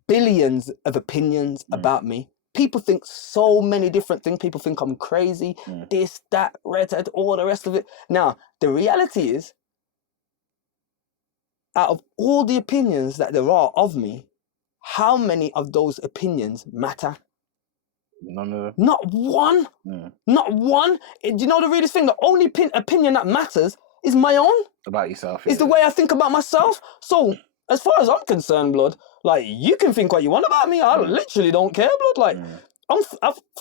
billions of opinions about me. People think so many different things. People think I'm crazy, this, that, red, all the rest of it. Now, the reality is, out of all the opinions that there are of me, how many of those opinions matter? None of them. Not one. Not one. Do you know the weirdest thing? The only opinion that matters is my own. About yourself. It's the way I think about myself. So, as far as I'm concerned, blood, like, you can think what you want about me. I literally don't care, blood. Like,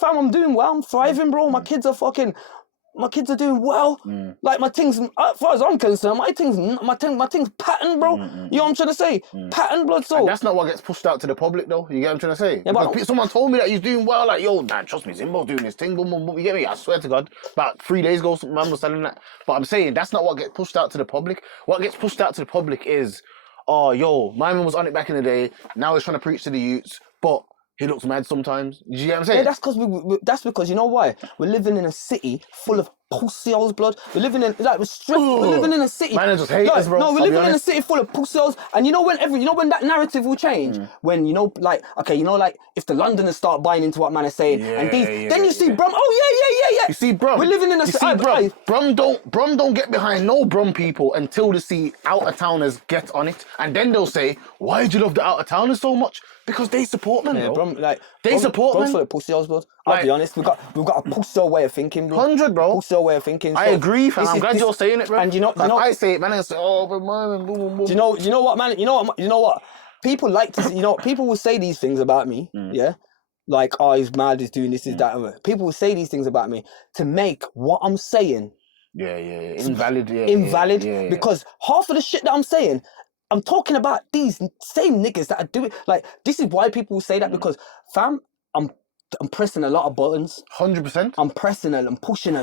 I'm doing well. I'm thriving, bro. My kids are doing well. Like, my things, as far as I'm concerned, my things pattern, bro. You know what I'm trying to say? Pattern, blood. So and that's not what gets pushed out to the public, though. You get what I'm trying to say? Yeah, because someone told me that he's doing well. Like, yo, man, trust me, Zimbo's doing this thing. Boom, boom, boom. You get me? I swear to God. About 3 days ago, some man was telling that. But I'm saying that's not what gets pushed out to the public. What gets pushed out to the public is, oh, yo, my man was on it back in the day. Now he's trying to preach to the youths, but he looks mad sometimes. Do you get what I'm saying? Yeah, that's because you know why? We're living in a city full of pussy-holes, blood. We're living in we're living in a city. Man, I just hate us, bro. No, we're living in a city full of pussy-holes, and you know when that narrative will change. When if the Londoners start buying into what man is saying, then you see Brum. Oh yeah. You see Brum. We're living in a city. Brum don't get behind no Brum people until they see out of towners get on it, and then they'll say, "Why do you love the out of towners so much?" Because they support man, bro. They support man. Full of pussy-holes, blood. I'll be honest. We've got a pussy way of thinking, bro. 100, bro. Pussy way of thinking. I agree, fam. I'm glad you're saying it, bro. And you know, I say it, man. I say, oh, but man, boom, boom, boom. Do you know what, man? You know what? People like to, people will say these things about me, yeah? Like, oh, he's mad, he's doing this, is that. People will say these things about me to make what I'm saying invalid. Because half of the shit that I'm saying, I'm talking about these same niggas that are doing. Like, this is why people say that, because, fam, I'm pressing a lot of buttons. 100%. I'm pushing a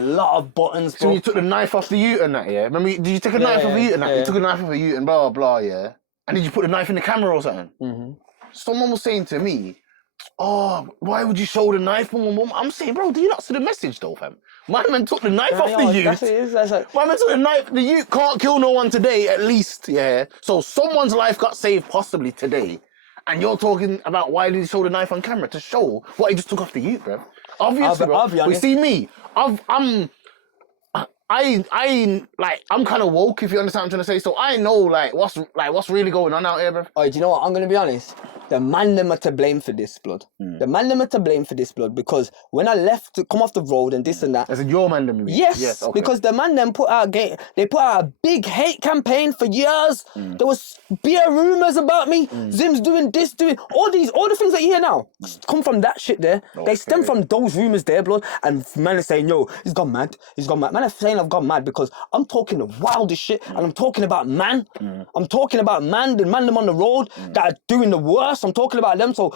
lot of buttons, bro. So you took the knife off the ute and that, yeah? Remember, did you take a knife off the ute and that? Yeah. You took a knife off the ute and blah, blah, yeah? And did you put the knife in the camera or something? Someone was saying to me, oh, why would you show the knife? I'm saying, bro, do you not see the message though, fam? My man took the knife off the ute. That's what it is. My man took the knife. The ute can't kill no one today, at least, yeah? So someone's life got saved possibly today. And you're talking about why did he show the knife on camera? To show what he just took off the ute, bro. Obviously, bro. I'll be honest. You see me, I'm kind of woke, if you understand what I'm trying to say. So I know what's really going on out here, bro. Oh, do you know what? I'm gonna be honest. The man them are to blame for this, blood. The man them are to blame for this, blood, because when I left to come off the road and this and that. I said your man them. Yes, okay. Because the man them put out a big hate campaign for years. There was beer rumors about me. Zim's doing this, doing all the things that you hear now come from that shit there. Okay. They stem from those rumors there, blood. And man is saying, yo, he's gone mad. Man is saying I've gone mad because I'm talking the wildest shit and I'm talking about man. I'm talking about man, the man them on the road that are doing the worst. I'm talking about them, so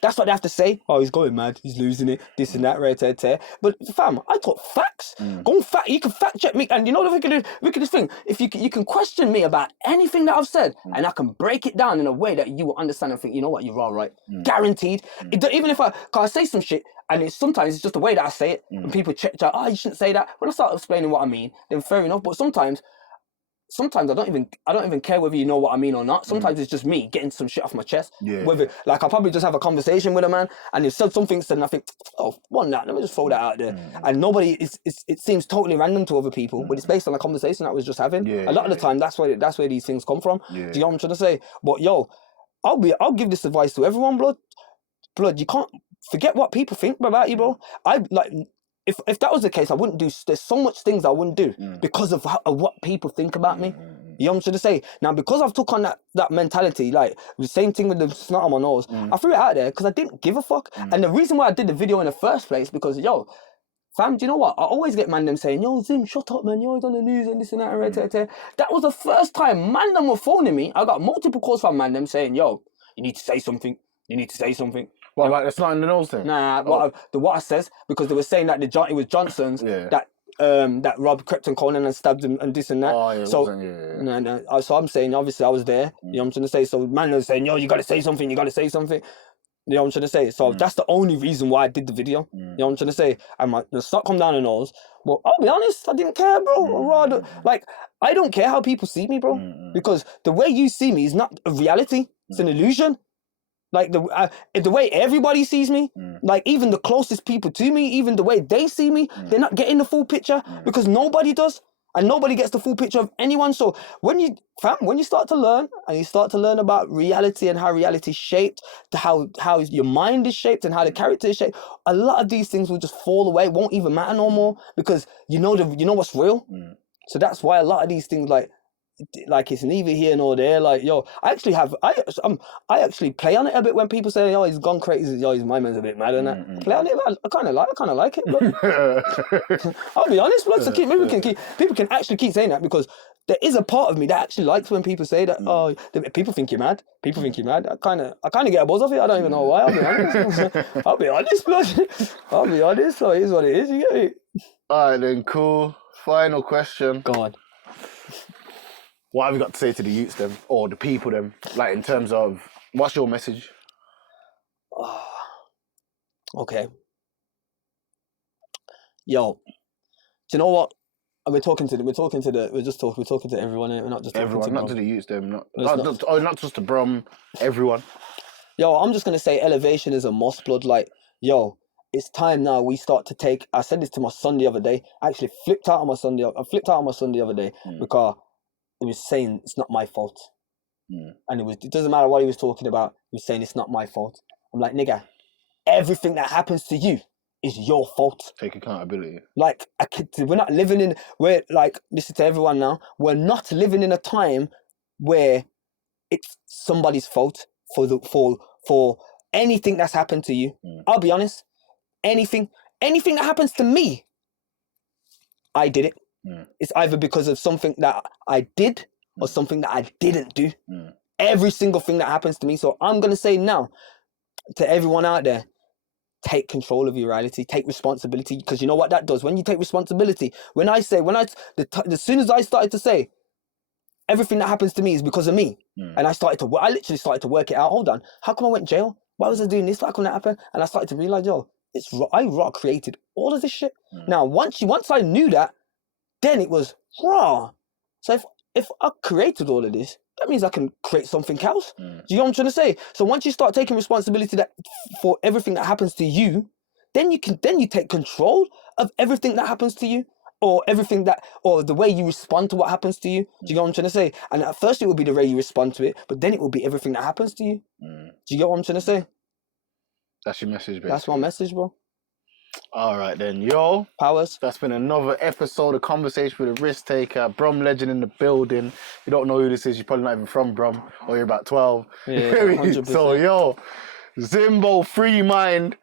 that's what they have to say. Oh, he's going mad, he's losing it, this and that, right there. But fam, I talk facts. You can fact check me, and you know the wickedest thing. If you can question me about anything that I've said, and I can break it down in a way that you will understand and think, you know what, you're all right, guaranteed. Even if I say some shit, and sometimes it's just the way that I say it, and people check out, oh, you shouldn't say that. When I start explaining what I mean, then fair enough. But sometimes I don't even care whether you know what I mean or not. Sometimes it's just me getting some shit off my chest. Yeah. Whether I'll probably just have a conversation with a man and he said something, and I think, oh, one that, let me just throw that out there. And nobody it seems totally random to other people, but it's based on a conversation that I was just having. A lot of the time that's where these things come from. Do you know what I'm trying to say? But yo, I'll give this advice to everyone, blood, you can't forget what people think about you, bro. If that was the case, I wouldn't do. There's so much things I wouldn't do because of what people think about me. You know what I'm trying to say? Now, because I've took on that mentality, like the same thing with the snot on my nose, I threw it out there because I didn't give a fuck. And the reason why I did the video in the first place, because yo, fam, do you know what? I always get man them saying, yo, Zim, shut up, man. You're always on the news and this and that. That was the first time man them were phoning me. I got multiple calls from man them saying, yo, you need to say something. You need to say something. What, like the snot in the nose thing? Nah, what I says, because they were saying that it was Johnson's, that that Rob crept on Conan and stabbed him and this and that. Oh, yeah, it so wasn't, yeah. no. So I'm saying, obviously, I was there. You know what I'm trying to say? So man was saying, yo, you gotta say something. You gotta say something. You know what I'm trying to say? So that's the only reason why I did the video. You know what I'm trying to say? And the snot come down the nose. Well, I'll be honest, I didn't care, bro. Like, I don't care how people see me, bro. Because the way you see me is not a reality. It's an illusion. Like, the way everybody sees me, like, even the closest people to me, even the way they see me, they're not getting the full picture because nobody does. And nobody gets the full picture of anyone. So when you start to learn and you start to learn about reality and how reality is shaped, to how your mind is shaped and how the character is shaped, a lot of these things will just fall away. It won't even matter no more because you know what's real. So that's why a lot of these things like it's neither here nor there. Like, yo, I actually play on it a bit when people say, "Oh, he's gone crazy. Yo, my man's a bit mad," and that. Play on it, man. I kind of like it. But I'll be honest, blood. So people can actually keep saying that because there is a part of me that actually likes when people say that. Oh, people think you're mad. People think you're mad. I kind of get a buzz off it. I don't even know why. I'll be honest. I'll be honest, blood. I'll be honest. So it is what it is. You get it. All right, then, cool. Final question. Go on. What have you got to say to the youths, them, or the people, them? Like, in terms of, what's your message? Okay. Yo, do you know what? We're talking to everyone. We're not just everyone, not to the youths, them, not just the Brum, everyone. Yo, I'm just gonna say elevation is a must, blood. Like, yo, it's time now we start to take. I said this to my son the other day. I actually flipped out on my son the other day because he was saying it's not my fault, and it doesn't matter what he was talking about. He was saying it's not my fault. I'm like, nigga, everything that happens to you is your fault. Take accountability. Like, we're not living in. We're like, listen to everyone now. We're not living in a time where it's somebody's fault for anything that's happened to you. I'll be honest. Anything that happens to me, I did it. It's either because of something that I did or something that I didn't do. Every single thing that happens to me. So I'm going to say now to everyone out there, take control of your reality, take responsibility, because you know what that does? When you take responsibility, as soon as I started to say, everything that happens to me is because of me, and I literally started to work it out. Hold on, how come I went jail? Why was I doing this? How come that happened? And I started to realize, yo, I created all of this shit. Now, once I knew that, then it was raw. So if I created all of this, that means I can create something else. Do you know what I'm trying to say? So once you start taking responsibility for everything that happens to you, then you take control of everything that happens to you, or the way you respond to what happens to you. Do you know what I'm trying to say? And at first it will be the way you respond to it, but then it will be everything that happens to you. Do you get what I'm trying to say? That's your message, basically. That's my message, bro. All right, then, yo. Powers. That's been another episode of Conversation with a Risktaker. Brum legend in the building. You don't know who this is. You're probably not even from Brum, or you're about 12. Yeah, 100%. So, yo, Zimbo, free mind.